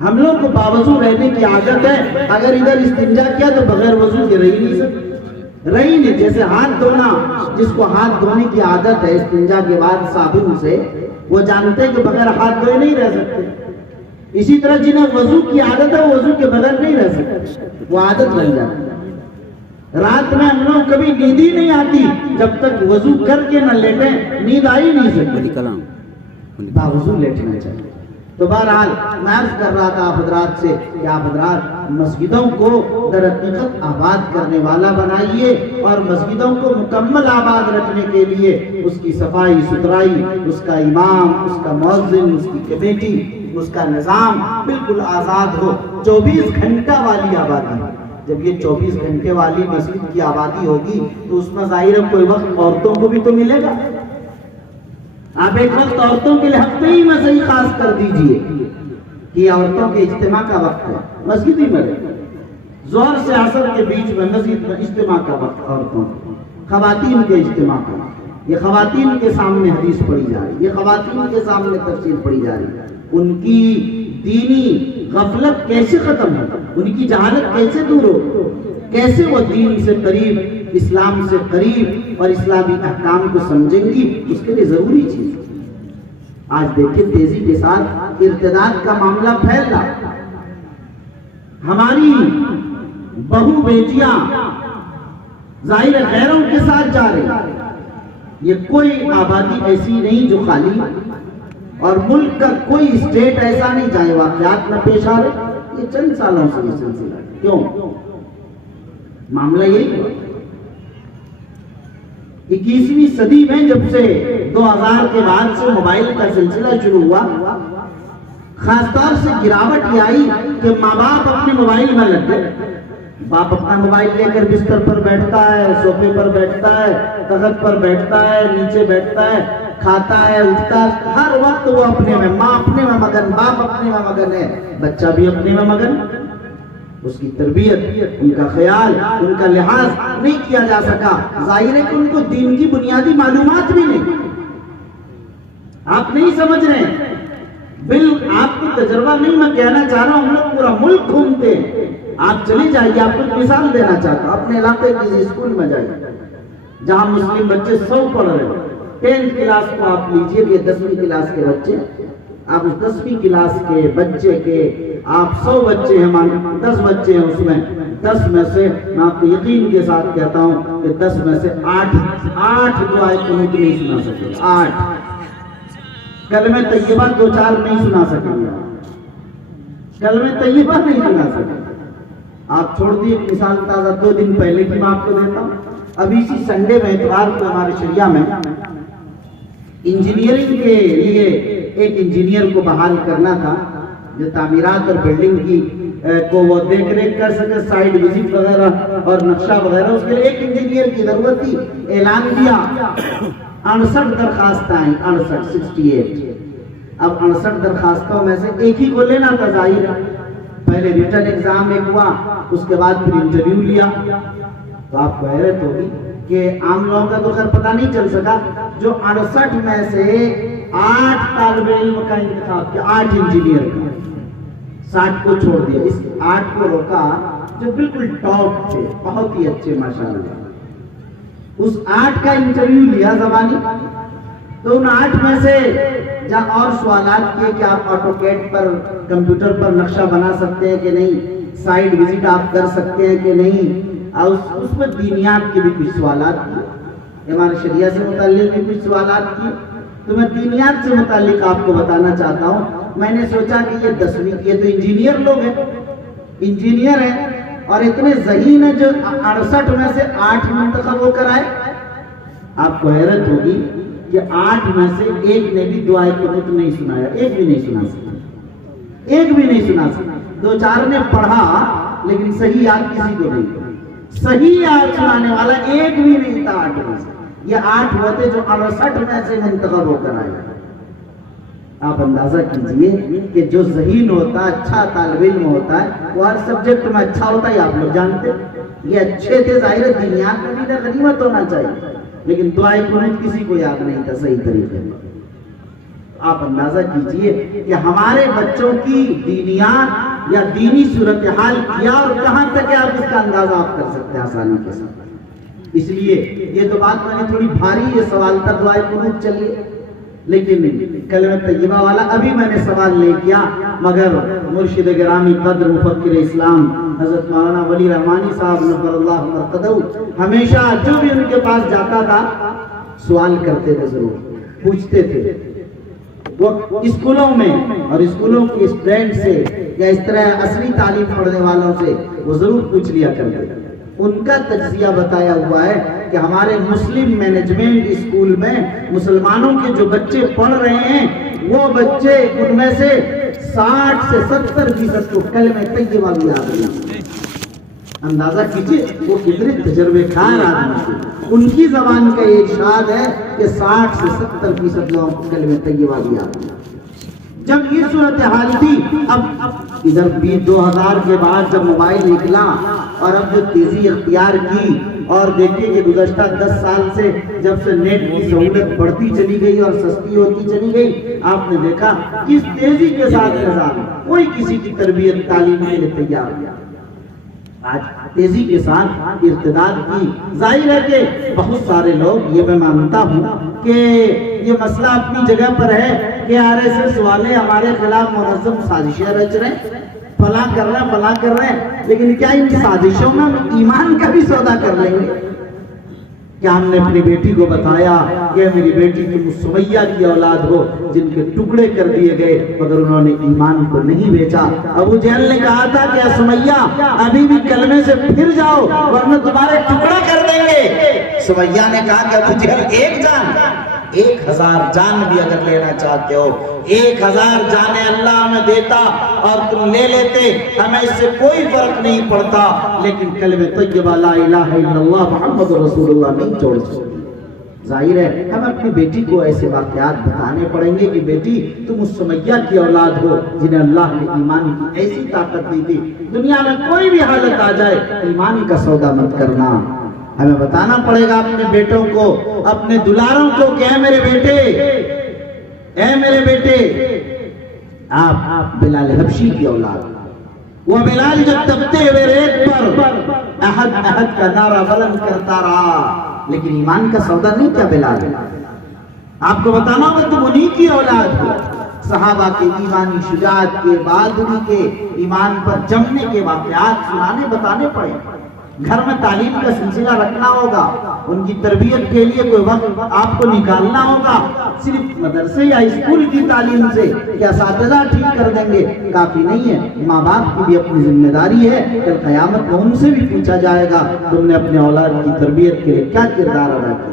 ہم لوگ کو باوضو رہنے کی عادت ہے، اگر ادھر استنجا کیا تو بغیر وضو کے رہی نہیں سکتے، رہی نہیں۔ جیسے ہاتھ دھونا، جس کو ہاتھ دھونے کی عادت ہے استنجا کے بعد صابن سے، وہ جانتے کہ بغیر ہاتھ دھوئے نہیں رہ سکتے۔ اسی طرح جنہیں وضو کی عادت ہے وہ وضو کے بغیر نہیں رہ سکتے، وہ عادت بن جاتی ہے۔ رات میں ہم لوگ کبھی نیند ہی نہیں آتی جب تک وضو کر کے نہ لیٹیں، نیند آئی نہیں سکتی، باوضو لیٹنا چاہیے۔ تو بہرحال میں عرض کر رہا تھا آپ حضرات سے کہ آپ حضرات مسجدوں کو در حقیقت آباد کرنے والا بنائیے، اور مسجدوں کو مکمل آباد رکھنے کے لیے اس کی صفائی ستھرائی، اس کا امام، اس کا مؤذن، اس کی کمیٹی، اس کا نظام بالکل آزاد ہو۔ 24 گھنٹہ والی آبادی، جب یہ 24 گھنٹے والی مسجد کی آبادی ہوگی تو اس میں ظاہر ہے کوئی وقت عورتوں کو بھی تو ملے گا۔ آپ ایک وقت عورتوں کے لیے ہفتے ہی میں صحیح خاص کر دیجئے کہ عورتوں کے اجتماع کا وقت ہے، مسجد ہی میں رہے، ظہر سے عصر کے بیچ میں مسجد میں اجتماع کا وقت عورتوں، خواتین کے اجتماع کا وقت۔ یہ خواتین کے سامنے حدیث پڑھی جا رہی، یہ خواتین کے سامنے تفسیر پڑھی جا رہی، ان کی دینی غفلت کیسے ختم ہو، ان کی جہالت کیسے دور ہو، کیسے وہ دین سے قریب، اسلام سے قریب اور اسلامی احکام کو سمجھیں گی، اس کے لیے ضروری چیز۔ آج دیکھیں تیزی کے ساتھ ارتداد کا معاملہ پھیل رہا، ہماری بہو بیٹیاں ظاہر غیروں کے ساتھ جا رہی، یہ کوئی آبادی ایسی نہیں جو خالی، اور ملک کا کوئی اسٹیٹ ایسا نہیں جہاں واقعات نہ پیش آ رہے۔ یہ چند سالوں سے یہ سلسلہ ہے، کیوں معاملہ یہی ہے۔ 21ویں صدی میں جب سے 2000 کے بعد سے موبائل کا سلسلہ شروع ہوا، خاص طور سے گراوٹ یہ آئی کہ ماں باپ اپنے موبائل میں لگ گئے۔ باپ اپنا موبائل لے کر بستر پر بیٹھتا ہے، صوفے پر بیٹھتا ہے، تخت پر بیٹھتا ہے، نیچے بیٹھتا ہے، کھاتا ہے، اٹھتا ہے، ہر وقت وہ اپنے میں، ماں اپنے میں مگن، باپ اپنے میں مگن ہے، بچہ بھی اپنے میں مگن۔ اس کی تربیت، ان کا خیال، ان کا لحاظ نہیں کیا جا سکا۔ ظاہر ہے کہ ان کو دین کی بنیادی معلومات بھی نہیں، آپ نہیں سمجھ رہے ہیں، آپ کو تجربہ نہیں، میں کہنا چاہ رہا ہوں ہم لوگ پورا ملک گھومتے ہیں، آپ چلے جائیے، آپ کو مثال دینا چاہتا ہوں، اپنے علاقے کسی اسکول میں جائیے جہاں مسلم بچے 100 پڑھ رہے ہیں، 10 کلاس کو آپ لیجئے کہ 10ویں کلاس کے بچے، آپ اس 10ویں کلاس کے بچے کے آپ 100 بچے ہیں، 10 بچے ہیں، اس میں 10 میں سے میں آپ کو یقین کے ساتھ کہتا ہوں کہ 10 میں سے 8 دعائیں قنوت نہیں سنا سکے. 8 کلمہ طیبہ 2-4 نہیں سنا سکیں گے. کلمہ طیبہ نہیں سنا سکیں. آپ چھوڑ دیے. مثال تازہ 2 دن پہلے کی میں آپ کو دیتا ہوں. ابھی اسی سنڈے میں اتوار کو ہمارے شریعہ میں انجینئرنگ کے لیے ایک انجینئر کو بحال کرنا تھا جو تعمیرات اور بلڈنگ کی کو وہ دیکھ ریکھ کر سکے, سائٹ وزٹ وغیرہ اور نقشہ وغیرہ. اس کے لیے ایک انجینئر کی ضرورت تھی. اعلان کیا, 68 درخواستیں آئیں. 68. اب 68 درخواستوں میں سے ایک ہی کو لینا تھا. ظاہر ہے پہلے ریٹن ایگزام ایک ہوا, اس کے بعد پھر انٹرویو لیا. تو آپ کو حیرت ہوگی کہ عام لوگوں کا تو خیر پتہ نہیں چل سکا. جو 68 میں سے 8 طالب علم کا انتخاب کیا, 8 انجینئر کا. 60 کو چھوڑ دیا. اس 8 کو روکا جو بالکل ٹاپ تھے, بہت ہی اچھے ماشاءاللہ. اس 8 کا انٹرویو لیا زبانی. تو ان 8 میں سے جہاں اور سوالات کیے کہ آپ آٹو کیڈ پر کمپیوٹر پر نقشہ بنا سکتے ہیں کہ نہیں, سائٹ وزٹ آپ کر سکتے ہیں کہ نہیں, اور اس میں دینیات کے بھی کچھ سوالات کیے, ہمارے شریعہ سے متعلق بھی کچھ سوالات کیے. تو میں دینیات سے متعلق آپ کو بتانا چاہتا ہوں. میں نے سوچا کہ یہ 10ویں یہ تو انجینئر لوگ ہیں, انجینئر ہیں اور اتنے ذہین ہیں جو 68 میں سے 8 منتخب ہو کر آئے. آپ کو حیرت ہوگی کہ 8 میں سے ایک نے بھی دعائے قنوت نہیں سنایا. ایک بھی نہیں سنا سکا. ایک بھی نہیں سنا سکا. 2-4 نے پڑھا لیکن صحیح یاد کسی کو نہیں. صحیح یاد سنانے والا ایک بھی نہیں تھا 8 میں سے. یہ 8 وہ تھے جو 68 میں سے منتخب ہو کر آئے. آپ اندازہ کیجئے کہ جو ذہین ہوتا ہے, اچھا طالب علم ہوتا ہے, وہ ہر سبجیکٹ میں اچھا ہوتا ہے. آپ لوگ جانتے یہ اچھے تھے. ظاہر دینیات میں بھی غنیمت ہونا چاہیے, لیکن دعائے قنوت کسی کو یاد نہیں تھا صحیح طریقے میں. آپ اندازہ کیجئے کہ ہمارے بچوں کی دینیات یا دینی صورتحال کیا اور کہاں تک ہے, آپ اس کا اندازہ آپ کر سکتے ہیں آسانی کے ساتھ. اس لیے یہ تو بات میں نے تھوڑی بھاری یہ سوال تھا دعائے قنوت چلیے, لیکن کلمہ طیبہ والا ابھی میں نے سوال لے کیا. مگر مرشد گرامی قدر مفکر اسلام حضرت مولانا ولی رحمانی صاحب نور اللہ مرقدہ ہمیشہ جو بھی ان کے پاس جاتا تھا سوال کرتے تھے, ضرور پوچھتے تھے. وہ اسکولوں میں اور اسکولوں کے اسٹوڈنٹ سے یا اس طرح اصلی تعلیم پڑھنے والوں سے وہ ضرور پوچھ لیا کرتے تھے. ان کا تجزیہ بتایا ہوا ہے کہ ہمارے مسلم مینجمنٹ اسکول میں مسلمانوں کے جو بچے پڑھ رہے ہیں وہ بچے ان میں سے 60 سے 70% کو کلمہ طیبہ بھی یاد نہیں. اندازہ کیجئے وہ کتنے تجربے کار آدمی تھے. ان کی زبان کا یہ ارشاد ہے کہ 60 سے 70% لوگوں کو کلمہ طیبہ بھی یاد نہیں. جب یہ صورتحال تھی, اب ادھر بھی 2000 کے بعد جب موبائل نکلا اور اب جو تیزی اختیار کی, اور دیکھیں کہ گزشتہ 10 سال سے جب سے نیٹ کی سہولت بڑھتی چلی گئی اور سستی ہوتی چلی گئی, آپ نے دیکھا کس تیزی کے ساتھ نظام کوئی کسی کی تربیت تعلیم کے لیے تیار ہے. آج تیزی کے ساتھ ارتداد کی. ظاہر ہے کہ بہت سارے لوگ, یہ میں مانتا ہوں کہ یہ مسئلہ اپنی جگہ پر ہے کہ RSS والے ہمارے خلاف منظم سازشیں رچ رہے ہیں, فلاں کر رہے ہیں, لیکن کیا ان سازشوں میں ایمان کا بھی سودا کر لیں گے؟ کیا ہم نے اپنی بیٹی کو بتایا کہ میری بیٹی تم سمیہ کی اولاد ہو جن کے ٹکڑے کر دیے گئے مگر انہوں نے ایمان کو نہیں بیچا؟ ابو جہل نے کہا تھا کہ سمیہ ابھی بھی کلمے سے پھر جاؤ ورنہ تمہارے ٹکڑا کر دیں گے. سمیہ نے کہا کہ ابو جہل ایک جان 1000 جان بھی اگر لینا چاہتے ہو 1000 جانیں اللہ ہمیں دیتا اور تم لے لیتے, ہمیں اس سے کوئی فرق نہیں پڑتا, لیکن کلمہ طیبہ لا الہ الا اللہ محمد رسول اللہ نہیں چھوڑ سکتے. ظاہر ہے ہم اپنی بیٹی کو ایسے واقعات بتانے پڑیں گے کہ بیٹی تم اس سمیہ کی اولاد ہو جنہیں اللہ نے ایمان کی ایسی طاقت دی تھی, دنیا میں کوئی بھی حالت آ جائے ایمان کا سودا مت کرنا. ہمیں بتانا پڑے گا اپنے بیٹوں کو, اپنے دلاروں کو کہ اے میرے بیٹے آپ بلال حبشی کی اولاد. وہ بلال جو تپتے ہوئے ریت پر احد کا نعرہ بلند کرتا رہا, لیکن ایمان کا سودا نہیں کیا بلال. آپ کو بتانا ہوگا تم انہی کی اولاد ہو. صحابہ کے ایمانی شجاعت کے، بہادری کے، ایمان پر جمنے کے واقعات سنانے بتانے پڑے. گھر میں تعلیم کا سلسلہ رکھنا ہوگا، ان کی تربیت کے لیے کوئی وقت آپ کو نکالنا ہوگا. صرف مدرسے یا اسکول کی تعلیم سے کیا اساتذہ ٹھیک کر دیں گے کافی نہیں ہے. ماں باپ کی بھی اپنی ذمہ داری ہے. کل قیامت میں ان سے بھی پوچھا جائے گا تم نے اپنے اولاد کی تربیت کے لیے کیا کردار ادا کیا.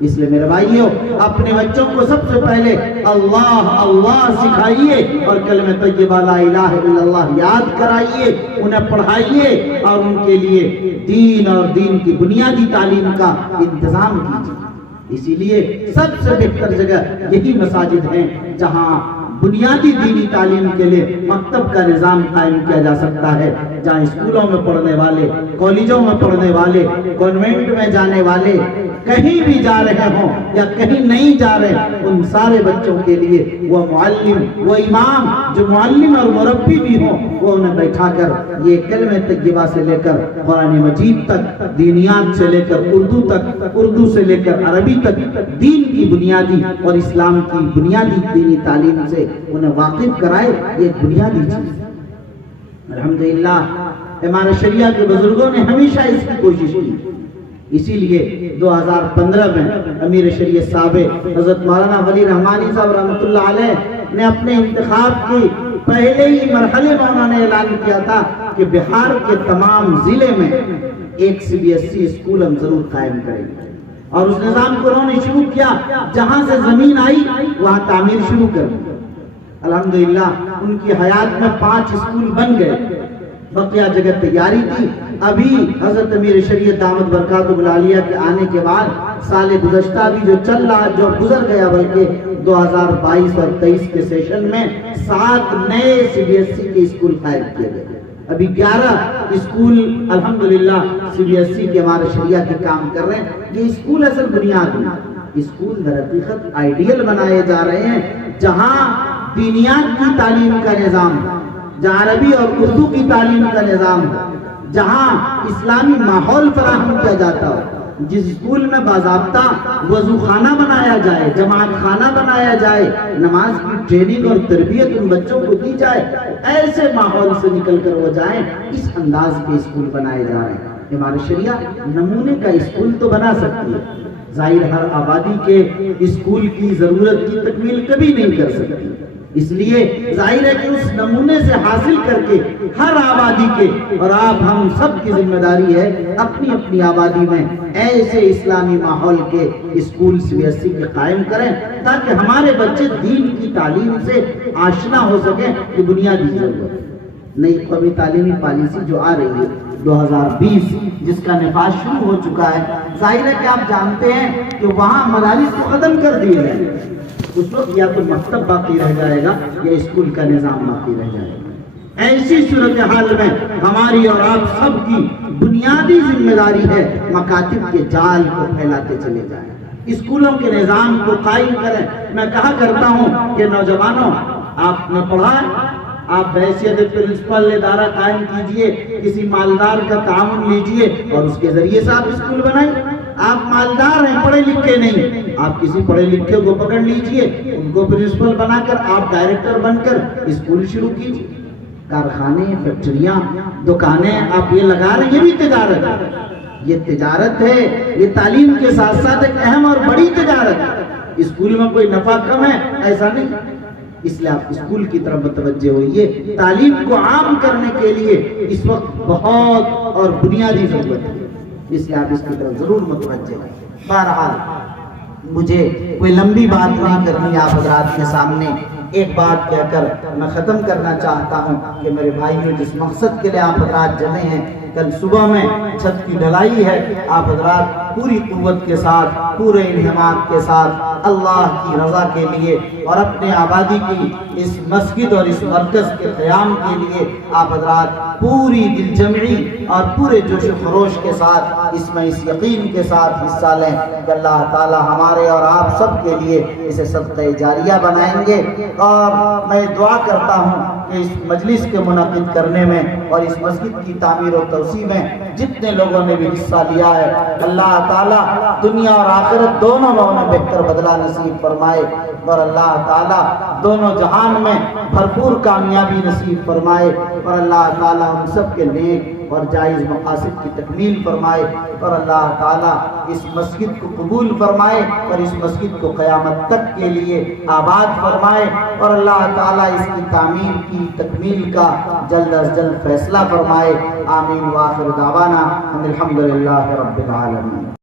اس لیے میرے بھائیوں، اپنے بچوں کو سب سے پہلے اللہ اللہ سکھائیے اور کلمہ طیبہ لا الہ الا اللہ یاد کرائیے، انہیں پڑھائیے اور ان کے لیے دین اور دین کی بنیادی تعلیم کا انتظام کیجیے. اسی لیے سب سے بہتر جگہ یہی مساجد ہیں جہاں بنیادی دینی تعلیم کے لیے مکتب کا نظام قائم کیا جا سکتا ہے، جہاں اسکولوں میں پڑھنے والے، کالجوں میں پڑھنے والے، کانوینٹ میں جانے والے کہیں بھی جا رہے ہوں یا کہیں نہیں جا رہے، ان سارے بچوں کے لیے وہ معلم، وہ امام جو معلم اور مربی بھی ہوں، وہ انہیں بیٹھا کر یہ کلمہ طیبہ سے لے کر قرآن مجید تک، دینیات سے لے کر اردو تک، اردو سے لے کر عربی تک، دین کی بنیادی اور اسلام کی بنیادی دینی تعلیم سے انہیں واقف کرائے. یہ ایک بنیادی چیز. الحمدللہ ہمارے شریعہ کے بزرگوں نے ہمیشہ اس کی کوشش کی. اسی لیے 2015 میں امیر شریعت سابق حضرت مولانا ولی رحمانی صاحب رحمۃ اللہ علیہ نے اپنے انتخاب کی پہلے ہی مرحلے میں انہوں نے اعلان کیا تھا کہ بہار کے تمام ضلع میں ایک CBSE اسکول ہم ضرور قائم کریں گے. اور اس نظام کو انہوں نے شروع کیا، جہاں سے زمین آئی وہاں تعمیر شروع کر دی. الحمدللہ ان کی حیات میں 5 اسکول بن گئے. بقیہ جگہ تیاری تھی. ابھی حضرت امیر شریعت دامت برکاتہ العالیہ کے آنے کے بعد سال گزشتہ بھی جو چل رہا، جو گزر گیا، بلکہ 2022 اور 23 کے سیشن میں 7 نئے CBSE کے اسکول قائم کیے گئے. ابھی 11 اسکول الحمدللہ CBSE کے ہمارے شریعہ کے کام کر رہے ہیں. یہ اسکول اصل بنیاد ہے. اسکول در حقیقت آئیڈیل بنائے جا رہے ہیں جہاں دینیات کی تعلیم کا نظام، جہاں عربی اور اردو کی تعلیم کا نظام، جہاں اسلامی ماحول فراہم کیا جاتا ہو. جس اسکول میں باضابطہ وضو خانہ بنایا جائے، جماعت خانہ بنایا جائے، نماز کی ٹریننگ اور تربیت ان بچوں کو دی جائے، ایسے ماحول سے نکل کر وہ جائیں. اس انداز کے اسکول بنائے جا رہے ہیں. ہمارے شریعہ نمونے کا اسکول تو بنا سکتی ہے. ظاہر ہر آبادی کے اسکول کی ضرورت کی تکمیل کبھی نہیں کر سکتی. اس لیے ظاہر ہے کہ اس نمونے سے حاصل کر کے ہر آبادی کے، اور آپ ہم سب کی ذمہ داری ہے اپنی اپنی آبادی میں ایسے اسلامی ماحول کے اسکول CBSE کے قائم کریں تاکہ ہمارے بچے دین کی تعلیم سے آشنا ہو سکیں. یہ بنیادی ضرورت. نئی قومی تعلیمی پالیسی جو آ رہی ہے 2020 جس کا نفاذ شروع ہو چکا ہے، ظاہر ہے کہ آپ جانتے ہیں کہ وہاں مدارس کو ختم کر دیے گئے. اس وقت یا تو مکتب باقی رہ جائے گا یا اسکول کا نظام باقی رہ جائے گا. ایسی صورتحال میں ہماری اور آپ سب کی بنیادی ذمہ داری ہے مکاتب کے جال کو پھیلاتے چلے جائیں، اسکولوں کے نظام کو قائم کریں. میں کہا کرتا ہوں کہ نوجوانوں، آپ نے پڑھا، آپ بحیثیت پرنسپل ادارہ قائم کیجئے، کسی مالدار کا تعاون لیجئے اور اس کے ذریعے سے آپ اسکول بنائیں. آپ مالدار ہیں، پڑھے لکھے نہیں، آپ کسی پڑھے لکھے کو پکڑ لیجئے، ان کو پرنسپل بنا کر آپ ڈائریکٹر بن کر اسکول شروع کیجئے. کارخانے، فیکٹریاں، دکانیں آپ یہ لگا رہے ہیں، یہ بھی تجارت ہے. یہ تجارت ہے، یہ تعلیم کے ساتھ ساتھ ایک اہم اور بڑی تجارت ہے. اسکول میں کوئی نفع کم ہے ایسا نہیں. اس لیے آپ اسکول کی طرف متوجہ ہوئیے. تعلیم کو عام کرنے کے لیے اس وقت بہت اور بنیادی ضرورت ہے، اس لیے آپ اس کی طرف ضرور متوجہ ہیں. بہرحال مجھے کوئی لمبی بات نہیں کرنی آپ حضرات کے سامنے. ایک بات کہہ کر میں ختم کرنا چاہتا ہوں کہ میرے بھائیوں، جس مقصد کے لیے آپ حضرات جمع ہیں، کل صبح میں چھت کی ڈھلائی ہے. آپ حضرات پوری قوت کے ساتھ، پورے انہمات کے ساتھ اللہ کی رضا کے لیے اور اپنے آبادی کی اس مسجد اور اس مرکز کے قیام کے لیے آپ حضرات پوری دل جمعی اور پورے جوش و خروش کے ساتھ اس میں اس یقین کے ساتھ حصہ لیں کہ اللہ تعالی ہمارے اور آپ سب کے لیے اسے صدقہ جاریہ بنائیں گے. اور میں دعا کرتا ہوں کہ اس مجلس کے منعقد کرنے میں اور اس مسجد کی تعمیر و توسیع میں جتنے لوگوں نے بھی حصہ لیا ہے، اللہ تعالیٰ دنیا اور آخرت دونوں میں انہیں بہتر بدلہ نصیب فرمائے، اور اللہ تعالیٰ دونوں جہان میں بھرپور کامیابی نصیب فرمائے، اور اللہ تعالیٰ ہم سب کے نیک اور جائز مقاصد کی تکمیل فرمائے، اور اللہ تعالیٰ اس مسجد کو قبول فرمائے اور اس مسجد کو قیامت تک کے لیے آباد فرمائے، اور اللہ تعالیٰ اس کی تعمیر کی تکمیل کا جلد از جلد فیصلہ فرمائے۔ آمین وآخر دعوانا ان الحمدللہ رب العالمین۔